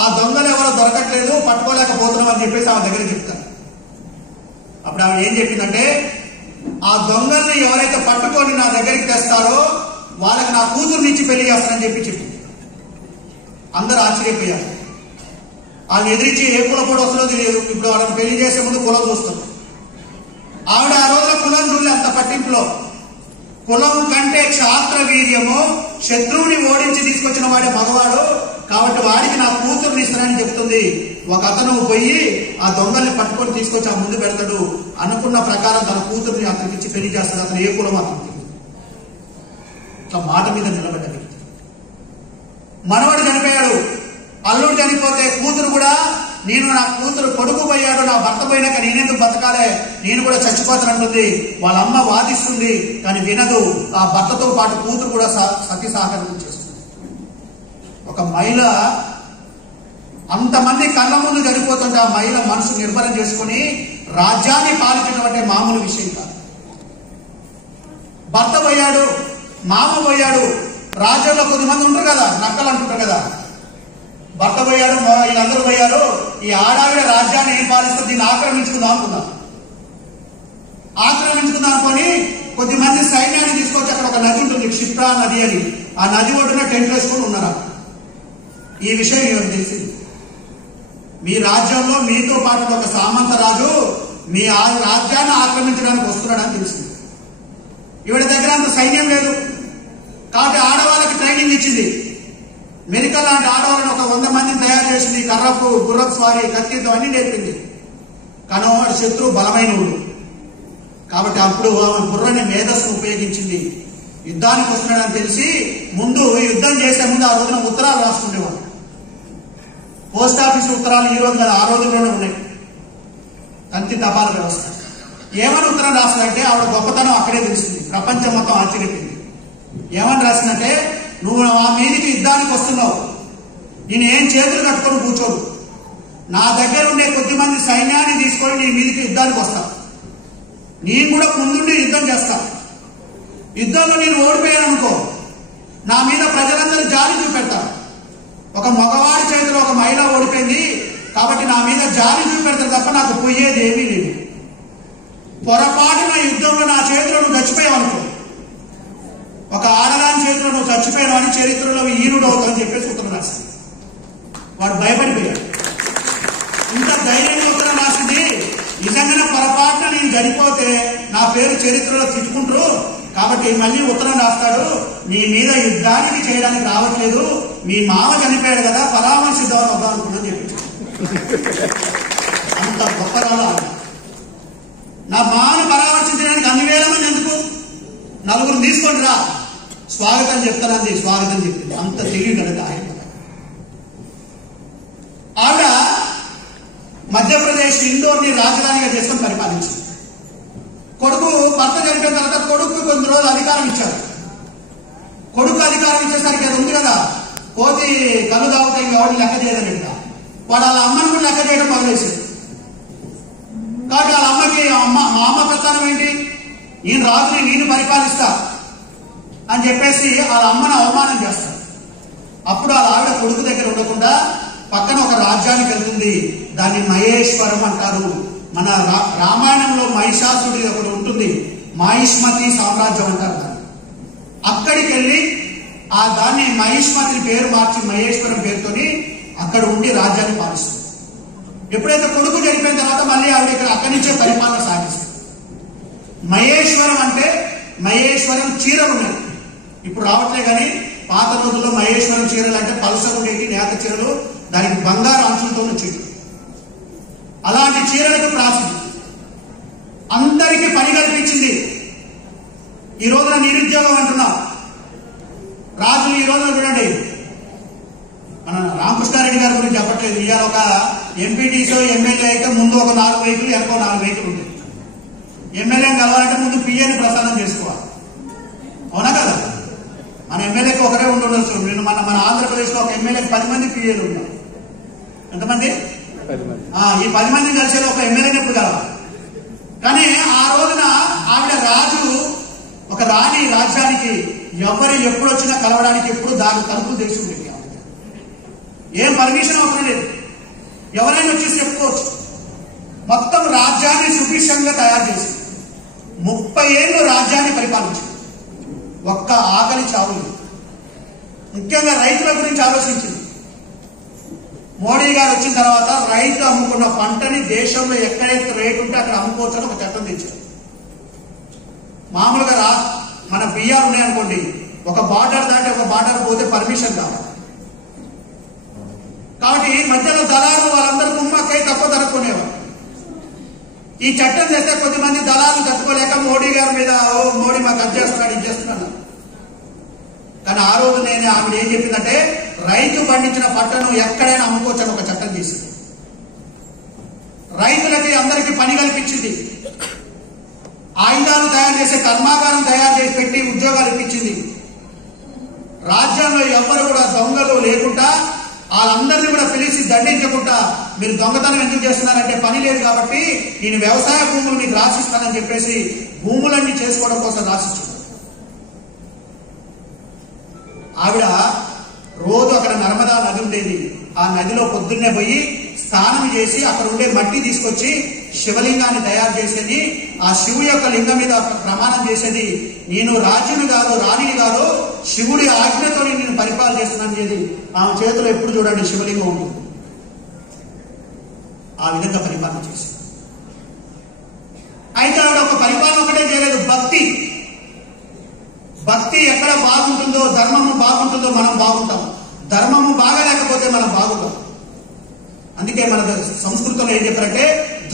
ఆ దొంగలు ఎవరో దొరకట్లేదు, పట్టుకోలేకపోతున్నాం అని చెప్పేసి ఆమె దగ్గర చెప్తారు. అప్పుడు ఆమె ఏం చెప్పిందంటే, ఆ దొంగల్ని ఎవరైతే పట్టుకొని నా దగ్గరికి తెస్తారో వాళ్ళకి నా కూతుర్ని ఇచ్చి పెళ్లి చేస్తానని చెప్పి చెప్పింది. అందరూ ఆశ్చర్యపోయారు. వాళ్ళని ఎదిరించి ఏ కులం కూడా వస్తుందో తెలియదు. ఇప్పుడు వాళ్ళని పెళ్లి చేసే ముందు కులం చూస్తారు. ఆవిడ ఆ రోజున కులం చూడలే అంత పట్టింపులో. కులం కంటే క్షాత్ర వీర్యము, శత్రువుని ఓడించి తీసుకొచ్చిన వాడే మగవాడు, కాబట్టి వాడికి నా కూతుర్ని ఇస్తానని చెప్తుంది. ఒక అతను పోయి ఆ దొంగల్ని పట్టుకొని తీసుకొచ్చి ఆ ముందు పెడతాడు. అనుకున్న ప్రకారం తన కూతుర్ని అతనికి ఇచ్చి పెళ్లి చేస్తాడు. అతను ఏ కులం అతనికి ఇట్లా మాట మీద నిలబడ్డ వ్యక్తి. మనవడు చనిపోయాడు, అల్లుడు చనిపోతే కూతురు కూడా, నేను నా కూతురు కొడుకు పోయాడు, నా భర్త పోయినాక నేనెందుకు బతకాలే, నేను కూడా చచ్చిపోతానంటుంది. వాళ్ళ అమ్మ వాదిస్తుంది కానీ వినదు. ఆ భర్తతో పాటు కూతురు కూడా సతీ సహకారం చేస్తుంది. ఒక మహిళ అంతమంది కళ్ళ ముందు చనిపోతుంటే ఆ మహిళ మనసు నిర్భరం చేసుకుని రాజ్యాన్ని పాలించడం మామూలు విషయం కాదు. భర్త పోయాడు, మామ పోయాడు, రాజ్యంలో కొద్దిమంది ఉంటారు కదా, నక్కలు అంటుంటారు కదా. భర్త పోయాడు, వీళ్ళందరూ పోయారు, ఈ ఆడావిడ రాజ్యాన్ని ఏం పాలిస్తుంది, దీన్ని ఆక్రమించుకుందాం అనుకుందాం. ఆక్రమించుకుందాం అనుకొని కొద్దిమంది సైన్యాన్ని తీసుకొచ్చి అక్కడ ఒక నది ఉంటుంది, క్షిప్రా నది అని. ఆ నది ఒడ్డున టెంట్ వేసుకొని ఉన్నారు. ఈ విషయం ఎవరు తెలిసింది? మీ రాజ్యంలో మీతో పాటు ఒక సామంత రాజు మీ రాజ్యాన్ని ఆక్రమించడానికి వస్తున్నాడని తెలిసింది. ఈవిడ దగ్గర అంత సైన్యం లేదు కాబట్టి ఆడవాళ్ళకి ట్రైనింగ్ ఇచ్చింది. మెరికల్ లాంటి ఆడవాళ్ళని ఒక 100 మందిని తయారు చేసింది. కర్రపు గుర్రపు స్వారీ, కత్తితో అన్ని నేర్పింది. కానీ వాడు శత్రువు బలమైన వాడు కాబట్టి అప్పుడు ఆమె బుర్రని మేధస్సును ఉపయోగించింది. యుద్ధానికి వస్తున్నాడని తెలిసి ముందు యుద్ధం చేసే ముందు ఆ రోజున ఉత్తరాలు రాసుకునేవాడు. పోస్ట్ ఆఫీస్ ఉత్తరాలు ఈ రోజు కదా, ఆ రోజుల్లోనే ఉన్నాయి. తంతి తపాల వ్యవస్థ. ఏమని ఉత్తరం రాసిందంటే ఆవిడ గొప్పతనం అక్కడే తెలిసింది. ప్రపంచం మొత్తం ఆశ్చర్యపోయింది. ఏమని రాసిందంటే, నువ్వు మా మీదికి యుద్ధానికి వస్తున్నావు, నేను ఏం చేతులు కట్టుకొని కూర్చోడు, నా దగ్గర ఉండే కొద్దిమంది సైన్యాన్ని తీసుకొని నీ మీదికి యుద్ధానికి వస్తా, నేను కూడా ముందుండి యుద్ధం చేస్తా. యుద్ధంలో నేను ఓడిపోయాను అనుకో, నా మీద ప్రజలందరూ జాలి చూపెడతారు. ఒక మగవాడి చేతిలో ఒక మహిళ ఓడిపోయింది కాబట్టి నా మీద జాలి చూపెడతారు తప్ప నాకు పోయేది ఏమీ లేదు. పొరపాటున యుద్ధంలో నా చేతిలో నువ్వు చచ్చిపోయావు అనుకో, ఒక ఆడదాని చేతిలో నువ్వు చచ్చిపోయావు అని చరిత్రలో ఈనుడు అవుతావు అని చెప్పేసి ఉత్తరం రాసింది. వాడు భయపడిపోయాడు. ఇంత ధైర్యంగా ఉత్తరం రాసింది. నిజంగానే పొరపాటున నేను చనిపోతే నా పేరు చరిత్రలో తిట్టుకుంటారు కాబట్టి మళ్ళీ ఉత్తరం రాస్తాడు, నీ మీద యుద్ధానికి చేయడానికి రావట్లేదు, మీ మామ చనిపోయాడు కదా, పరామర్శిద్దామని వద్దాం అనుకున్నా చెప్పి. అంత గొప్ప రాలా. నా మామను పరామర్శించడానికి అన్ని వేల మంది ఎందుకు, నలుగురు తీసుకొని రా, స్వాగతం చెప్తానంది. స్వాగతం చెప్పింది. అంత తెలియదు కదా ఆయన. ఆవిడ మధ్యప్రదేశ్ ఇండోర్ని రాజధానిగా చేసుకొని పరిపాలించింది. కొడుకు భర్త చనిపోయి చనిపోయిన తర్వాత కొడుకు కొన్ని రోజులు అధికారం ఇచ్చారు. కొడుకు అధికారం ఇచ్చేసరికి అది ఉంది కదా, కోతి కళ్ళు తాగుతాయి ఎవరిని లెక్క చేయదన్నట్టుగా వాడు వాళ్ళ అమ్మని కూడా లెక్క చేయడం మొదలేసి. కాబట్టి వాళ్ళ అమ్మకి మా అమ్మ ప్రచారం ఏంటి, నేను రాజుని నేను పరిపాలిస్తా అని చెప్పేసి వాళ్ళ అమ్మని అవమానం చేస్తారు. అప్పుడు వాళ్ళ ఆవిడ కొడుకు దగ్గర ఉండకుండా పక్కన ఒక రాజ్యానికి వెళ్తుంది. దాన్ని మహేశ్వరం అంటారు. మన రామాయణంలో మహిషాసుడి ఒకటి ఉంటుంది, మహిష్మతి సామ్రాజ్యం అంటారు దాన్ని. అక్కడికి వెళ్ళి దాన్ని మహిష్మతి పేరు మార్చి మహేశ్వరం పేరుతోని అక్కడ ఉండి రాజ్యాన్ని పాలిస్తుంది. ఎప్పుడైతే కొడుకు చనిపోయిన తర్వాత మళ్ళీ ఆవిడ ఇక్కడ అక్కడి నుంచే పరిపాలన సాగిస్తుంది. మహేశ్వరం అంటే మహేశ్వరం చీరలు ఉన్నాయి, ఇప్పుడు రావట్లే కానీ పాత రోజుల్లో మహేశ్వరం చీరలు అంటే పలుసలు ఉండేవి, నేత చీరలు, దానికి బంగారు అంచులతో వచ్చేవి. అలాంటి చీరలకు ప్రాసిద్ధి, అందరికీ పని కల్పించింది. ఈ రోజున నిరుద్యోగం అంటున్నాం. రాజులు ఈ రోజున చూడండి, మన రామకృష్ణారెడ్డి గారి గురించి చెప్పట్లేదు. ఇవాళ ఒక ఎంపీటీసో ఎమ్మెల్యే అయితే ముందు ఒక 4 వెహికల్, ఎక్కువ 4 వెహికల్ ఉంటాయి. ఎమ్మెల్యేని కలవాలంటే ముందు పిఏని ప్రసాదం చేసుకోవాలి, అవునా కదా? మన ఎమ్మెల్యేకి ఒకరే ఉండొచ్చు. నేను మన ఆంధ్రప్రదేశ్లో ఒక ఎమ్మెల్యేకి 10 మంది పిఏలు ఉన్నారు. ఎంతమంది? ఈ 10 మంది కలిసేది ఒక ఎమ్మెల్యేని ఎప్పుడు కలవాలి. కానీ ఆ రోజున ఆవిడ రాజు ఒక రాణి రాజ్యానికి ఎవరు ఎప్పుడు వచ్చినా కలవడానికి ఎప్పుడు దాని తలుపులు తెరిచి ఉండేది. ఏం పర్మిషన్ అవసరం లేదు, ఎవరైనా వచ్చేసి చెప్పుకోవచ్చు. మొత్తం రాజ్యాన్ని సుభిక్షంగా తయారు చేసి 30 ఏళ్ళు రాజ్యాన్ని పరిపాలించింది. ఒక్క ఆకలి చావు లేదు. ముఖ్యంగా రైతుల గురించి ఆలోచించింది. మోడీ గారు వచ్చిన తర్వాత రైతు అమ్ముకున్న పంటని దేశంలో ఎక్కడైతే రేటు ఉంటే అక్కడ అమ్ముకోవచ్చని ఒక చట్టం తెచ్చారు. మామూలుగా మన బియ్యాలు ఉన్నాయనుకోండి, ఒక బార్డర్ దాటి ఒక బార్డర్ పోతే పర్మిషన్ కావాలి. కాబట్టి మధ్యలో దళాలు వాళ్ళందరూ కుమ్మక్కై తక్కువ ధర కొనేవారు. ఈ చట్టం చేస్తే కొద్దిమంది దళాలు తట్టుకోలేక మోడీ గారి మీద మోడీ మాకు అది చేస్తున్నాడు ఇది చేస్తున్నాడు. కానీ ఆ రోజు ఆవిడ ఏం చెప్పిందంటే రైతు పండించిన పంటను ఎక్కడైనా అమ్ముకోవచ్చని ఒక చట్టం తీసింది. రైతులకి అందరికీ పని కల్పించింది. ఆయుధాలు తయారు చేసే కర్మాగారం తయారు చేసి పెట్టి ఉద్యోగాలు ఇప్పించింది. రాజ్యంలో ఎవ్వరు కూడా దొంగలు లేకుండా వాళ్ళందరినీ కూడా పిలిచి దండించకుండా మీరు దొంగతనం ఎందుకు చేస్తున్నారంటే పని లేదు కాబట్టి నేను వ్యవసాయ భూములు మీకు రాసిస్తానని చెప్పేసి భూములన్నీ చేసుకోవడం కోసం రాసిచ్చింది. ఆవిడ రోజు అక్కడ నర్మదా నది ఉండేది. ఆ నదిలో పొద్దున్నే పోయి స్నానం చేసి అక్కడ ఉండే మట్టి తీసుకొచ్చి శివలింగాన్ని తయారు చేసేది. ఆ శివు యొక్క లింగం మీద ప్రమాణం చేసేది, నేను రాజుని కాదు రాణిని కాదు శివుడి ఆజ్ఞతో నేను పరిపాలన చేస్తున్నాను చేది. ఆమె చేతిలో ఎప్పుడు చూడండి శివలింగం ఉంటుంది. ఆ విధంగా పరిపాలన చేసి అయితే ఆవిడ ఒక పరిపాలన ఒకటే చేయలేదు, భక్తి. భక్తి ఎక్కడ బాగుంటుందో, ధర్మము బాగుంటుందో మనం బాగుంటాం. ధర్మము బాగలేకపోతే మనం బాగుంటాం. అందుకే మన సంస్కృతంలో ఏం చెప్పారంటే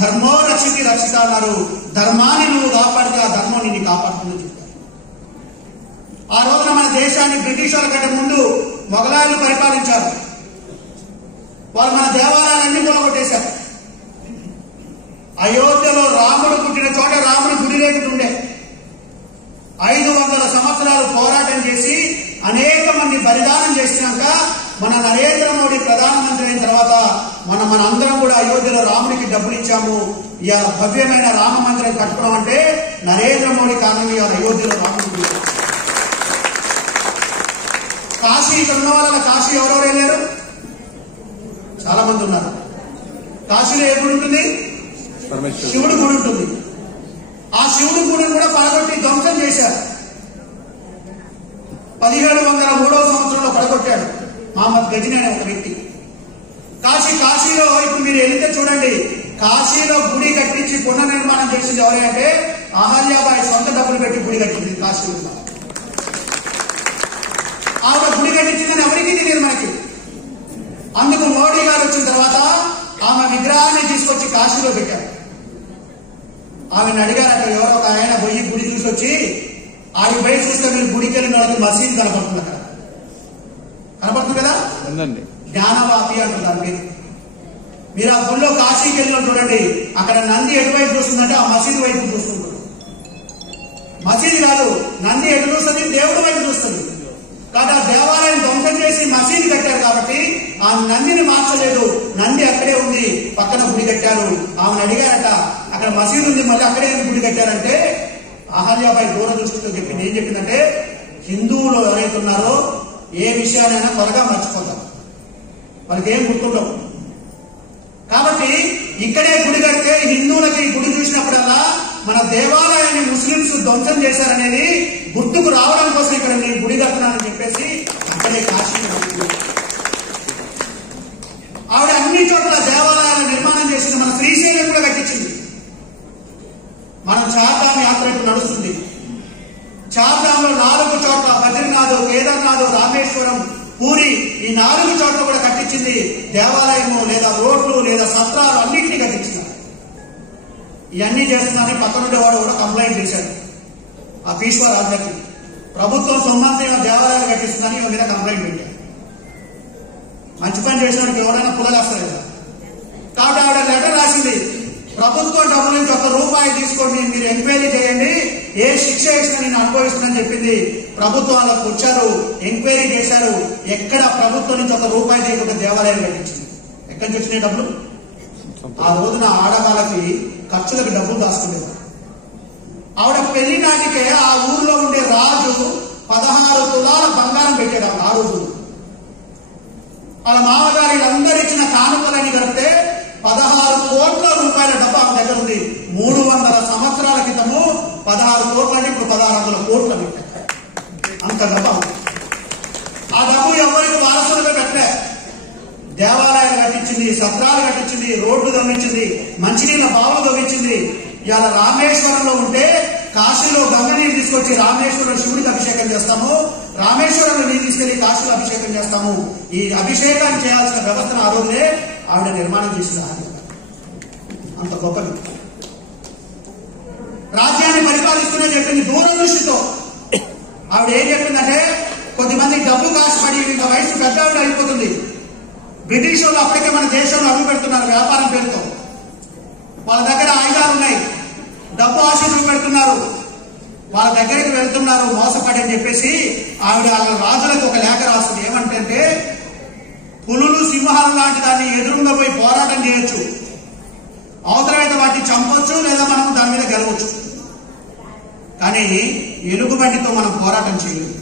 ధర్మో రక్షితి రక్షిత అన్నారు. ధర్మాన్ని నువ్వు కాపాడితే ఆ ధర్మం నిన్ను కాపాడుతుందని చెప్పారు. ఆ రోజున మన దేశాన్ని బ్రిటిష్ వాళ్ళ కంటే ముందు మొఘలాయులు పరిపాలించారు. వాళ్ళు మన దేవాలయాలన్నీ కూలగొట్టేశారు. అయోధ్యలో రాముడు పుట్టిన చోట రాముడు గుడి లేకుండా ఉండే. 500 సంవత్సరాలు పోరాటం చేసి అనేక మంది బలిదానం చేసినాక మన నరేంద్ర మోడీ ప్రధానమంత్రి అయిన తర్వాత మన అందరం కూడా అయోధ్యలో రాముడికి డబ్బులు ఇచ్చాము. ఇవాళ భవ్యమైన రామ మందిరం కట్టుకోవడం అంటే నరేంద్ర మోడీ కారణంగా ఇవాళ అయోధ్యలో రాముడికి. కాశీ ఇక్కడ ఉన్న వాళ్ళ కాశీ ఎవరెవరు వెళ్ళారు? చాలా మంది ఉన్నారు. కాశీలో ఏ గుడి ఉంటుంది? శివుడు గుడి ఉంటుంది. ఆ శివుడు గుడిని కూడా పడగొట్టి ధ్వంసం చేశారు. 1703వ సంవత్సరంలో పడగొట్టాడు మహమ్మద్ గజనీ అనే ఒక వ్యక్తి. కాశీలో ఇప్పుడు మీరు వెళితే చూడండి, కాశీలో గుడి కట్టించి పునర్నిర్మాణం చేసింది ఎవరంటే అహల్యాబాయి సొంత డబ్బులు పెట్టి గుడి కట్టింది కాశీలో. ఆవిడ గుడి కట్టించిందని ఎవరికి తెలియదు మనకి. అందుకు మోడీ గారు వచ్చిన తర్వాత ఆమె విగ్రహాన్ని తీసుకొచ్చి కాశీలో పెట్టారు. ఆమెను అడిగారట ఎవరో ఒక ఆయన పోయి గుడి చూసి వచ్చి, ఆడి పోయి చూస్తే మీరు గుడికి వెళ్ళిన వాళ్ళకి మసీదు కనపడుతుంది. అక్కడ కనపడుతుంది కదా, జ్ఞానవాపి అంటారు దాని పేరు. మీరు ఆ గుడిలో కాశీకి వెళ్ళిన చూడండి, అక్కడ నంది ఎటువైపు చూస్తుందంటే ఆ మసీదు వైపు చూస్తుంటారు. కాదు, నంది ఎటు చూస్తుంది? దేవుడి వైపు చూస్తుంది. కాబట్టి ఆ దేవాలయం ధ్వంసం చేసి మసీదు కట్టారు కాబట్టి ఆ నందిని మార్చలేదు. నంది అక్కడే ఉంది, పక్కన గుడి కట్టారు. ఆమెను అడిగారట, అక్కడ మసీదు ఉంది, మళ్ళీ అక్కడే గుడి కట్టారంటే అహల్యాబాయి దూరదృష్టితో చెప్పింది. ఏం చెప్పిందంటే, హిందువులు ఎవరైతే ఉన్నారో ఏ విషయాన్నైనా త్వరగా మర్చిపోతారు, వాళ్ళకి ఏం గుర్తుండవు. కాబట్టి ఇక్కడే గుడి కడితే హిందువులకి గుడి చూసినప్పుడల్లా మన దేవాలయాన్ని ముస్లింస్ ధ్వంసం చేశారనేది గుర్తుకు రావడం కోసం ఇక్కడ నేను గుడి కడుతున్నానని చెప్పేసి అక్కడే కాశీలో ఆవిడ అన్ని చోట్ల దేవాలయాల నిర్మాణం చేసింది. మన శ్రీశైలం కూడా కట్టించింది. మన చార్ధామ్ యాత్ర ఇప్పుడు నడుస్తుంది. చార్ధాంలో 4 చోట్ల బద్రీనాథ్, కేదార్నాథ్, రామేశ్వరం, పూరి, ఈ 4 చోట్ల కూడా కట్టించింది. దేవాలయము లేదా రోడ్లు లేదా సత్రాలు అన్నింటినీ కట్టించింది. ఇవన్నీ చేస్తున్నారని పక్కనుండేవాడు కూడా కంప్లైంట్ చేశాడు ఆ పీశ్వా రాజాకి. ప్రభుత్వం సొమ్మంతైన దేవాలయాలు కట్టిస్తుందని మీద కంప్లైంట్ పెట్టాడు. మంచి పని చేసినప్పుడు ఎవరైనా పులగస్తారు కదా. కాబట్టి ఆవిడ లెటర్ రాసింది, ప్రభుత్వం డబ్బుల నుంచి ₹1 తీసుకోండి, మీరు ఎంక్వైరీ చేయండి, ఏ శిక్ష ఇచ్చినా నేను అనుభవిస్తానని చెప్పింది. ప్రభుత్వాలకు వచ్చారు, ఎంక్వైరీ చేశారు. ఎక్కడ ప్రభుత్వం నుంచి ₹1 తీయకుండా దేవాలయం కట్టించింది. ఎక్కడి నుంచి వచ్చినాయి డబ్బులు? ఆ రోజున ఆడవాళ్ళకి ఖర్చులకు డబ్బులు దాచుకునేది. ఆవిడ పెళ్లి నాటికే ఆ ఊర్లో ఉండే రాజు 16 తులాల బంగారం పెట్టాడు ఆ రోజు. వాళ్ళ మామగారి అందరు ఇచ్చిన కానుకలని కలిపితే 16 కోట్ల రూపాయల డబ్బు ఆమె దగ్గర ఉంది. 300 సంవత్సరాల క్రితము 16 కోట్లు అంటే ఇప్పుడు 1600 కోట్లు పెట్టారు. అంత డబ్బు. ఆ డబ్బు ఎవరికి వారసులుగా పెట్టలే. దేవాలయాలు కట్టించింది, సత్రాలు కట్టించింది, రోడ్లు తవ్వించింది, మంచినీళ్ళ బావులు తవ్వించింది. ఇవాళ రామేశ్వరంలో ఉంటే కాశీలో గంగ నీరు తీసుకొచ్చి రామేశ్వరం శివుడికి అభిషేకం చేస్తాము, రామేశ్వరంలో నీరు తీసుకెళ్లి కాశీలో అభిషేకం చేస్తాము. ఈ అభిషేకాన్ని చేయాల్సిన వ్యవస్థను ఆ రోజునే ఆవిడ నిర్మాణం చేసిన అంత గొప్పది. రాజ్యాన్ని పరిపాలిస్తూనే చెప్పింది దూరదృష్టితో. ఆవిడ ఏం చెప్పిందంటే, కొద్దిమంది డబ్బు కాశపడి ఇంకా వయసు పెద్ద అయిపోతుంది. బ్రిటిష్ వాళ్ళు అప్పటికే మన దేశంలో అడుగు పెడుతున్నారు వ్యాపారం పేరుతో. వాళ్ళ దగ్గర ఆయుధాలు ఉన్నాయి, డబ్బు ఆశీస్సులు పెడుతున్నారు, వాళ్ళ దగ్గరికి వెళ్తున్నారు మోసపడి అని చెప్పేసి ఆవిడ రాజులకు ఒక లేఖ రాస్తుంది. ఏమంటే, పులులు సింహాలు లాంటి దాన్ని ఎదురుగా పోయి పోరాటం చేయొచ్చు, అవసరమైతే వాటిని చంపొచ్చు, లేదా మనం దాని మీద గెలవచ్చు, కానీ ఎలుగుబంటితో మనం పోరాటం చేయలేదు.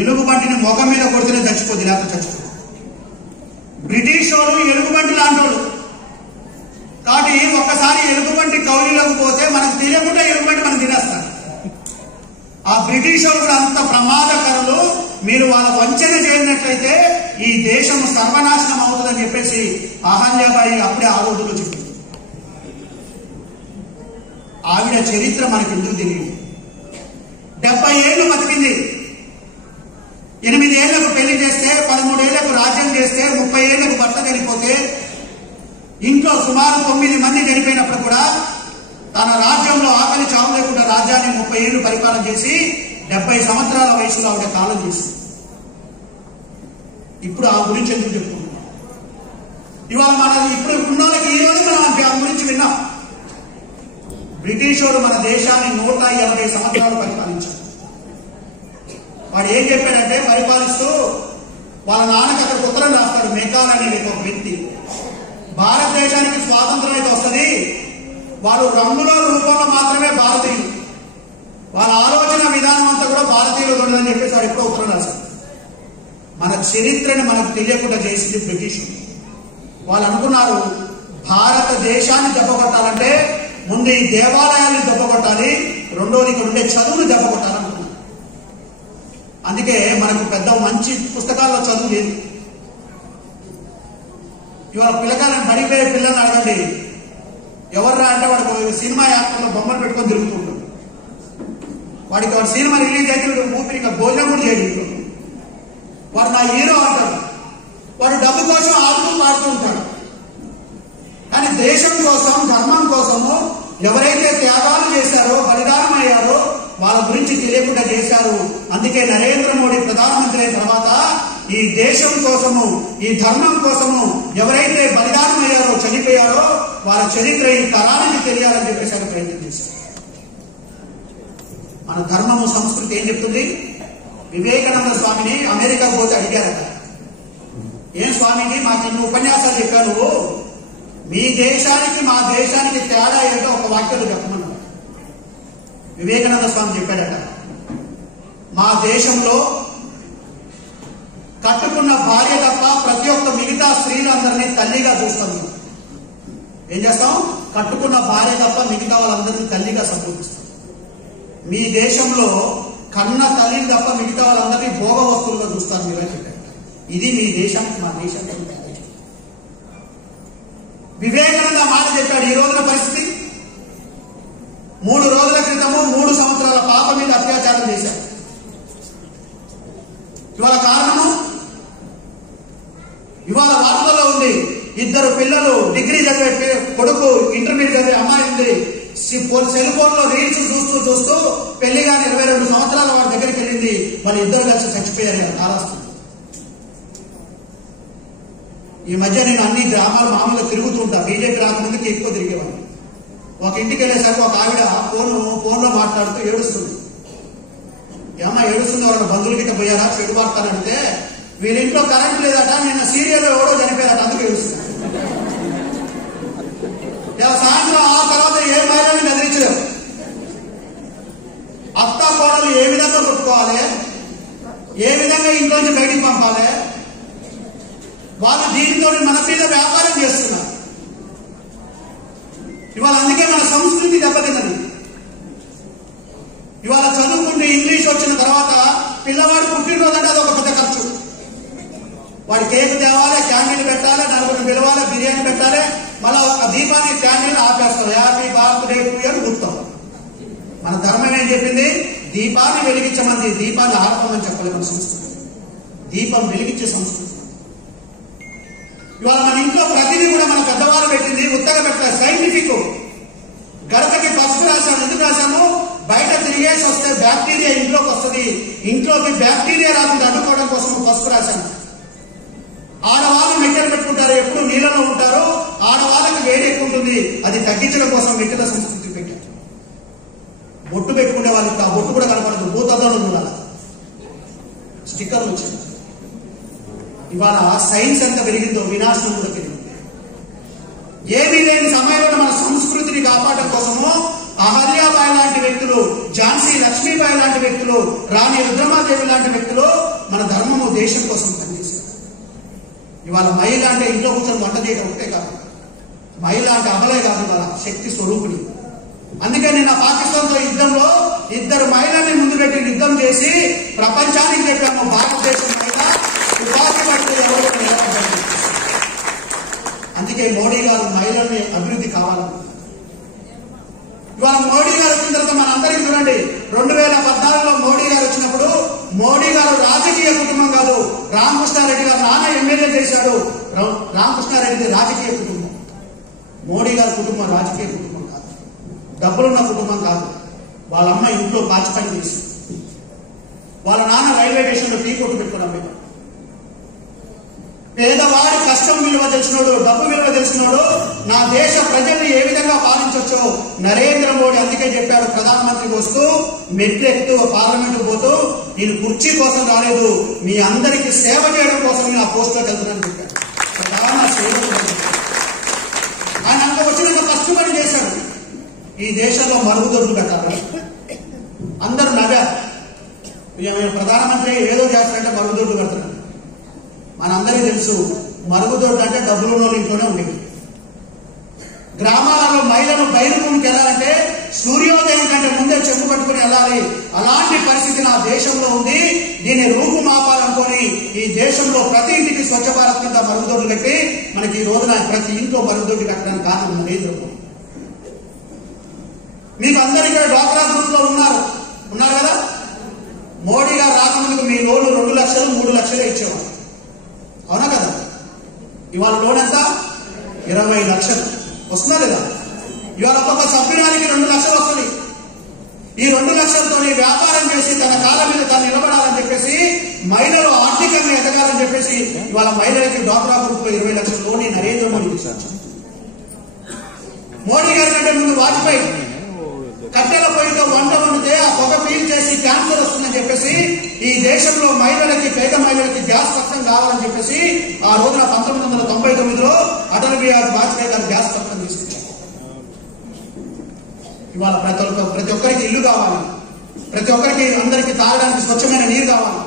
ఎలుగుబంటిని ముఖం మీద కొడితేనే చచ్చిపోద్ది, లేకపోతే చచ్చిపోతుంది. బ్రిటిష్ వాళ్ళు ఎలుగుబంటి లాంటి వాళ్ళు కాబట్టి ఒక్కసారి ఎలుగుబంటి కౌలిలోకి పోతే మనకు తెలియకుండా ఎలుగుబంటి మనం తినేస్తారు. ఆ బ్రిటిష్ వాళ్ళు కూడా అంత ప్రమాదకరులు. మీరు వాళ్ళ వంచన చేయనట్లయితే ఈ దేశం సర్వనాశనం అవుతుందని చెప్పేసి అహల్యాబాయి అప్పుడే ఆ రోజుల్లో చెప్పింది. ఆవిడ చరిత్ర మనకు ఎందుకు తెలియదు. 70 ఏళ్ళు బతికింది. 8 ఏళ్లకు పెళ్లి చేస్తే, 13 ఏళ్లకు రాజ్యం చేస్తే, 30 ఏళ్లకు భర్త చనిపోతే, ఇంట్లో సుమారు 9 మంది చనిపోయినప్పుడు కూడా తన రాజ్యంలో ఆకలి చావు లేకుండా రాజ్యాన్ని 30 ఏళ్లు పరిపాలన చేసి 70 సంవత్సరాల వయసులో ఆవిడ కాలం చేసింది. ఇప్పుడు ఆ గురించి ఎందుకు చెప్పుకుంటున్నాం? ఇవాళ మన ఇప్పుడు ఉన్న వాళ్ళకి ఈ రోజు మనం ఆ గురించి విన్నాం. బ్రిటిష్ వాడు మన దేశాన్ని 180 సంవత్సరాలు పరిపాలించారు. వాడు ఏం చెప్పాడంటే, పరిపాలిస్తూ వాళ్ళ నాన్నకి అక్కడ ఉత్తరం రాస్తాడు. మెకాల్ అనే ఒక వ్యక్తి, భారతదేశానికి స్వాతంత్రం అయితే వస్తుంది, వాళ్ళు రంగుల రూపంలో మాత్రమే భారతీయులు, వాళ్ళ ఆలోచన విధానం అంతా కూడా భారతీయులు ఉండదని చెప్పేసి వాడు ఎప్పుడో ఉత్తరం రాశాడు. మన చరిత్రని మనకు తెలియకుండా చేసింది బ్రిటిష్. వాళ్ళు అనుకున్నారు భారతదేశాన్ని దెబ్బకొట్టాలంటే ముందు ఈ దేవాలయాన్ని దెబ్బకొట్టాలి, రెండోది ఇక్కడ ఉండే చదువును దెబ్బకొట్టాలనుకున్నారు. అందుకే మనకు పెద్ద మంచి పుస్తకాల్లో చదువు లేదు. ఇవాళ పిల్లకాయలను బడిపోయే పిల్లల్ని అడగండి, ఎవర్రా అంటే వాడు సినిమా యాత్రలో బొమ్మలు పెట్టుకొని తిరుగుతుంటాడు. వాడికి వాడు సినిమా రిలీజ్ అయితే ఊపిరి ఇంకా భోజనం కూడా చేయడు. వాడు నా హీరో అంటాడు. వాడు డబ్బు కోసం ఆడుతూ పాడుతూ ఉంటాడు. కానీ దేశం కోసం, ధర్మం కోసము ఎవరైతే త్యాగాలు చేశారో, బలిదానం అయ్యారో వాళ్ళ గురించి తెలియకుండా చేశారు. అందుకే నరేంద్ర మోడీ ప్రధానమంత్రి అయిన తర్వాత ఈ దేశం కోసము, ఈ ధర్మం కోసము ఎవరైతే బలిదానం అయ్యారో, చనిపోయారో వాళ్ళ చరిత్ర ఈ తరానికి తెలియాలని చెప్పేసి ఆయన ప్రయత్నం చేశారు. మన ధర్మము సంస్కృతి ఏం చెప్తుంది? వివేకానంద స్వామిని అమెరికా పోతే అడిగారట, ఏం స్వామిని మాకు ఇన్ని ఉపన్యాసాలు చెప్పావు నువ్వు, మీ దేశానికి మా దేశానికి తేడా ఏంటో ఒక వాక్యంలో చెప్పమన్నాడు. వివేకానంద స్వామి చెప్పాడట, మా దేశంలో కట్టుకున్న భార్య తప్ప ప్రతి ఒక్క మిగతా స్త్రీలందరినీ తల్లిగా చూస్తాం. ఏం చేస్తాం? కట్టుకున్న భార్య తప్ప మిగతా వాళ్ళందరినీ తల్లిగా సంబోధిస్తాం. మీ దేశంలో కన్న తల్లిని తప్ప మిగతా వాళ్ళందరినీ భోగ వస్తువులుగా చూస్తారు మీరు అని చెప్పారు. ఇది మీ దేశానికి మా దేశానికి వివేకానంద మాట చెప్పాడు. ఈ రోజున పరిస్థితి, 3 రోజుల క్రితము 3 సంవత్సరాల పాప మీద అత్యాచారం చేశారు. ఇవాళ కారణము ఇవాళ వార్తల్లో ఉంది. 2 పిల్లలు, డిగ్రీ చదివే కొడుకు, ఇంటర్మీడియట్ చదివే అమ్మాయి ఉంది. సెల్ ఫోన్ లో రీల్స్ చూస్తూ చూస్తూ పెళ్లిగా 22 సంవత్సరాల వాడి దగ్గరికి వెళ్ళింది. వాళ్ళు 2 కలిసి చచ్చిపోయారు. కాలాస్తుంది. ఈ మధ్య నేను అన్ని గ్రామాలు మామూలుగా తిరుగుతుంటా. బీజేపీ రాకముందుకి ఎక్కువ తిరిగేవాడిని. ఒక ఇంటికి వెళ్ళేసరికి ఒక ఆవిడ ఫోన్లో మాట్లాడుతూ ఏడుస్తుంది. ఏమన్నా ఏడుస్తుంది? వాళ్ళ బంధువుల కింద పోయారా చెడు వార్తలు అంటే, వీళ్ళ ఇంట్లో కరెంట్ లేదట, నిన్న సీరియల్ ఎవడో చనిపోయారట, అందుకు ఏడుస్తుంది. సాయంత్రం ఆ తర్వాత ఏ మహిళని బెదిరించలేవు. అత్త కోడలు ఏ విధంగా కొట్టుకోవాలి, ఏ విధంగా ఇంట్లోంచి బయటికి పంపాలి, వాళ్ళు దీనితో మన మీద వ్యాపారం చేస్తున్నారు. ఇవాళ అందుకే మన సంస్కృతి దెబ్బతిన్నది. ఇవాళ చదువుకుంటే ఇంగ్లీష్ వచ్చిన తర్వాత పిల్లవాడు పుట్టినరోజు అంటే అదొక పెద్ద ఖర్చు. వాడి కేక్ తేవాలి, క్యాండిల్ పెట్టాలి, 4 పిలవాలి, బిర్యానీ పెట్టాలి, మళ్ళా ఒక దీపాన్ని క్యాండిల్ ఆపేస్తాం. హ్యాపీ బర్త్డే టు యూ అని గుర్తాం. మన ధర్మం ఏం చెప్పింది? దీపాన్ని వెలిగించమంది, దీపాన్ని ఆర్పమని చెప్పలేదు. మన సంస్కృతి దీపం వెలిగించే సంస్కృతి. ఇవాళ మన ఇంట్లో ప్రతిదీ కూడా మన పెద్దవాళ్ళు పెట్టింది, ఉత్తగా పెట్టాలి. సైంటిఫిక్ గడపకి పసుపు రాశాము. ఎందుకు రాశాము? బయట తిరిగేసి వస్తే బ్యాక్టీరియా ఇంట్లోకి వస్తుంది. ఇంట్లోకి బ్యాక్టీరియా రాకుండా అడ్డుకోవడం కోసం పసుపు రాశాము. ఆడవాళ్ళు మెట్టెలు పెట్టుకుంటారు, ఎప్పుడు నీళ్ళలో ఉంటారు, ఆడవాళ్ళకి వేడి ఎక్కువ ఉంటుంది, అది తగ్గించడం కోసం మెట్టెల సంస్కృతి పెట్టారు. బొట్టు పెట్టుకునే వాళ్ళకి ఆ బొట్టు కూడా కనపడదు, భూతద్దంలో ఉండాలి. స్టిక్కర్లు వచ్చింది. ఇవాళ సైన్స్ ఎంత పెరిగిందో వినాశనం కూడా పెరిగింది. ఏమీ లేని సమయంలో మన సంస్కృతిని కాపాడడం కోసము అహల్యాబాయి లాంటి వ్యక్తులు, ఝాన్సీ లక్ష్మీబాయి లాంటి వ్యక్తులు, రాణి రుద్రమాదేవి లాంటి వ్యక్తులు మన ధర్మము దేశం కోసం పనిచేస్తారు. ఇవాళ మహిళ అంటే ఇంట్లో కూర్చొని వంట చేయడం ఒకటే కాదు, మహిళ అంటే అమలే కాదు, ఇవాళ శక్తి స్వరూపుని. అందుకే నిన్న పాకిస్తాన్తో యుద్ధంలో 2 మహిళల్ని ముందు పెట్టి యుద్ధం చేసి ప్రపంచానికి చెప్పాము, భారతదేశం మహిళ ఉపాధి పడితే ఎవరు నిలబడ్డారు. అందుకే మోడీ గారు మహిళల్ని అభివృద్ధి కావాలన్నారు. ఇవాళ మోడీ గారు వచ్చిన తర్వాత మనందరికీ చూడండి, 2014లో మోడీ గారు వచ్చినప్పుడు మోడీ గారు రాజకీయ కుటుంబం కాదు. రామకృష్ణారెడ్డి గారు నాన్న ఎమ్మెల్యే చేశాడు. రామకృష్ణారెడ్డి రాజకీయ కుటుంబం. మోడీ గారి కుటుంబం రాజకీయ కుటుంబం కాదు, డబ్బులున్న కుటుంబం కాదు. వాళ్ళ అమ్మ ఇంట్లో పాచి పని చేసి, వాళ్ళ నాన్న రైల్వే స్టేషన్లో టీ కొట్టు పెట్టుకోవడం. పేదవాడి కష్టం విలువ తెలిసినోడు, డబ్బు విలువ తెలిసినోడు నా దేశ ప్రజల్ని ఏ విధంగా పాలించవచ్చో నరేంద్ర మోడీ అందుకే చెప్పాడు. ప్రధానమంత్రికి వస్తూ మెట్లు ఎక్కుతూ పార్లమెంట్ పోతూ, నేను కుర్చీ కోసం రాలేదు, మీ అందరికీ సేవ చేయడం కోసం నేను ఆ పోస్టులోకి వెళ్తున్నాను చెప్పాడు. ప్రధాన సేవ ఆయన అంత వచ్చినంత కష్టపడి చేశాడు. ఈ దేశంలో మరుగుదొడ్లు పెట్టాలి, అందరూ నవ్వారు. ప్రధానమంత్రి ఏదో చేస్తారంటే మరుగుదొడ్లు పెడుతున్నారు. మనందరికీ తెలుసు, మరుగుదొడ్డు అంటే డబ్బులు ఉన్న ఇంట్లోనే ఉండేవి. గ్రామాలలో మహిళలు బయలుదేరికి వెళ్ళాలంటే సూర్యోదయం కంటే ముందే చెంపు పట్టుకుని వెళ్ళాలి. అలాంటి పరిస్థితి నా దేశంలో ఉంది. దీన్ని రూపుమాపాలనుకొని ఈ దేశంలో ప్రతి ఇంటికి స్వచ్ఛ భారత్ కింద మరుగుదొడ్లు కట్టి మనకి ఈ రోజున ప్రతి ఇంట్లో మరుగుదొడ్డు కట్టడానికి కారణం నరేంద్ర మోడీ. మీకు అందరికీ డ్వాక్రా గ్రూప్ లో ఉన్నారు కదా. మోడీ గారు రాకముందుకు మీ లోన్లు 2 లక్షలు 3 లక్షలే ఇచ్చేవారు, అవునా కదా? ఇవాళ లోన్ ఎంత? 20 లక్షలు వస్తుందా లేదా? ఇవాళ ఒక్కొక్క సభ్యురానికి 2 లక్షలు వస్తుంది. ఈ 2 లక్షలతో వ్యాపారం చేసి తన కాళ్ళ మీద తాను నిలబడాలని చెప్పేసి, మహిళలు ఆర్థికంగా ఎదగాలని చెప్పేసి ఇవాళ మహిళలకి డ్వాక్రా గ్రూప్ లో 20 లక్షల లోన్ నరేంద్ర మోడీ తీసుకొచ్చారు. మోడీ గారి కంటే ముందు వాజ్పేయి కట్టెల పొయ్యితో వంట వండితే ఆ పొగ పీల్చి ఈ దేశంలో మహిళలకి, పేద మహిళలకి గ్యాస్ పథకం కావాలని చెప్పేసి ఆ రోజున 1999లో అటల్ బిహారీ వాజ్పేయి గారు గ్యాస్ పథకం తీసుకొచ్చారు. ఇవాళ ప్రతి ఒక్కరికి ఇల్లు కావాలి, ప్రతి ఒక్కరికి అందరికి తాగడానికి స్వచ్ఛమైన నీరు కావాలి.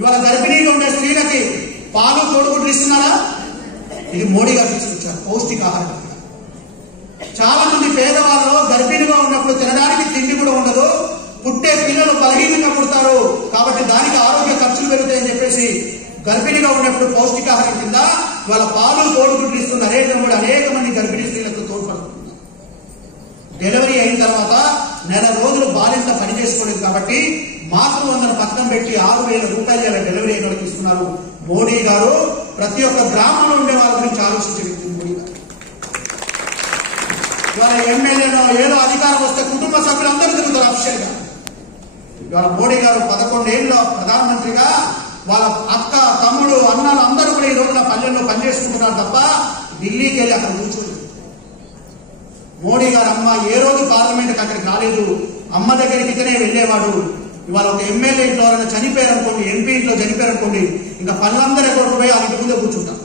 ఇవాళ గర్భిణీగా ఉండే స్త్రీలకి పాలు తోడుగుడ్లు ఇస్తున్నారా? ఇది మోడీ గారు తీసుకొచ్చారు పౌష్టికాహారం. చాలా మంది పేదవాళ్ళు గర్భిణిగా ఉన్నప్పుడు తినడానికి తిండి కూడా ఉండదు, పుట్టే పిల్లలు బలహీనంగా పుడతారు, కాబట్టి దానికి ఆరోగ్య ఖర్చులు పెరుగుతాయని చెప్పేసి గర్భిణిగా ఉన్నప్పుడు పౌష్టికాహారం కింద వాళ్ళ పాలు తోడుగుడ్లు ఇస్తున్న నరేంద్ర మోడీ అనేక మంది గర్భిణీ స్త్రీలకు తోడ్పడుతుంది. డెలివరీ అయిన తర్వాత నెల రోజులు బాలింత పని చేసుకోలేదు కాబట్టి మాతృవందన పథకం పెట్టి 6,000 రూపాయల డెలివరీ అయిన వాళ్ళకి ఇస్తున్నారు. మోడీ గారు ప్రతి ఒక్క గ్రామంలో ఉండే వాళ్ళ గురించి ఆలోచించే వ్యక్తి మోడీ గారు. ఇవాళ ఎమ్మెల్యేలో ఏదో అధికారం వస్తే కుటుంబ సభ్యులందరూ తిరుగుతారు అఫీషియల్ గా. ఇవాళ మోడీ గారు 11 ఏళ్ళ ప్రధానమంత్రిగా వాళ్ళ అక్క, తమ్ముడు, అన్నలు అందరూ కూడా ఈ రోజున పల్లెల్లో పనిచేసుకుంటున్నారు తప్ప ఢిల్లీకి వెళ్ళి అక్కడ కూర్చోలేదు. మోడీ గారు అమ్మ ఏ రోజు పార్లమెంట్కి అక్కడికి రాలేదు, అమ్మ దగ్గరికి ఇతనే వెళ్ళేవాడు. ఇవాళ ఒక ఎమ్మెల్యే ఇంట్లో ఎవరైనా చనిపోయారనుకోండి, ఎంపీ ఇంట్లో చనిపోయారనుకోండి, ఇంకా పనులందరూ ఎక్కడికి పోయి వాళ్ళ ముందే కూర్చుంటాం.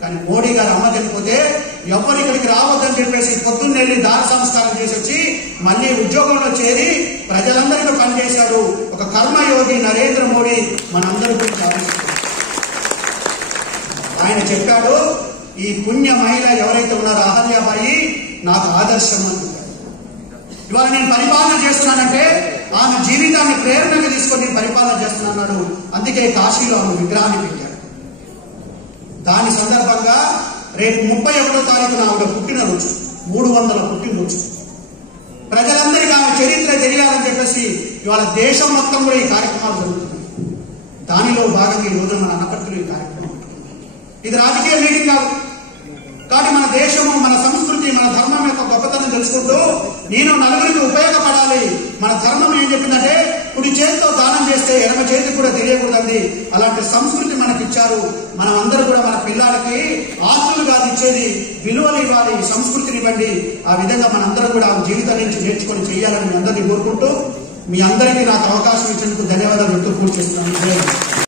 కానీ మోడీ గారు అమ్మ చనిపోతే ఎవరు ఇక్కడికి రావద్దని చెప్పేసి పొద్దున్న వెళ్ళి దాన సంస్కారం చేసి వచ్చి మళ్ళీ ఉద్యోగంలో చేరి ప్రజలందరికీ పనిచేశాడు. ఒక కర్మయోగి నరేంద్ర మోడీ మనందరి గురించి ఆలోచిస్తారు. ఆయన చెప్పాడు, ఈ పుణ్య మహిళ ఎవరైతే ఉన్నారో అహల్యాబాయి నాకు ఆదర్శం అని చెప్పాడు. ఇవాళ నేను పరిపాలన చేస్తున్నానంటే ఆమె జీవితాన్ని ప్రేరణగా తీసుకొని నేను పరిపాలన చేస్తున్నాడు. అందుకే కాశీలో ఆమె విగ్రహాన్ని పెట్టాడు. దాని సందర్భంగా రేపు 31వ తారీఖున ఆవిడ పుట్టినరోజు, 300 పుట్టినరోజు. ప్రజలందరికీ ఆమె చరిత్ర తెలియాలని చెప్పేసి ఇవాళ దేశం మొత్తం కూడా ఈ కార్యక్రమాలు జరుగుతుంది. దానిలో భాగంగా ఈ రోజు మన అనపర్తిలో ఈ కార్యక్రమం. ఇది రాజకీయ మీటింగ్ కాదు. కాబట్టి మన దేశము, మన సంస్కృతి, మన ధర్మం యొక్క గొప్పతనం తెలుసుకుంటూ నేను నలుగురికి ఉపయోగపడాలి. మన ధర్మం ఏం చెప్పిందంటే కుడి చేతితో దానం చేస్తే ఎడమ చేతికి కూడా తెలియకూడదండి. అలాంటి సంస్కృతి మనకిచ్చారు. మనం అందరూ కూడా మన పిల్లలకి ఆస్తులు కాదు ఇచ్చేది, విలువలు ఇవ్వాలి, సంస్కృతిని ఇవ్వండి. ఆ విధంగా మనందరం కూడా ఆ జీవితం నుంచి నేర్చుకొని చేయాలని మీ అందరినీ కోరుకుంటూ మీ అందరికీ నాకు అవకాశం ఇచ్చినందుకు ధన్యవాదాలు చెప్తూ పూర్తి చేస్తున్నాను.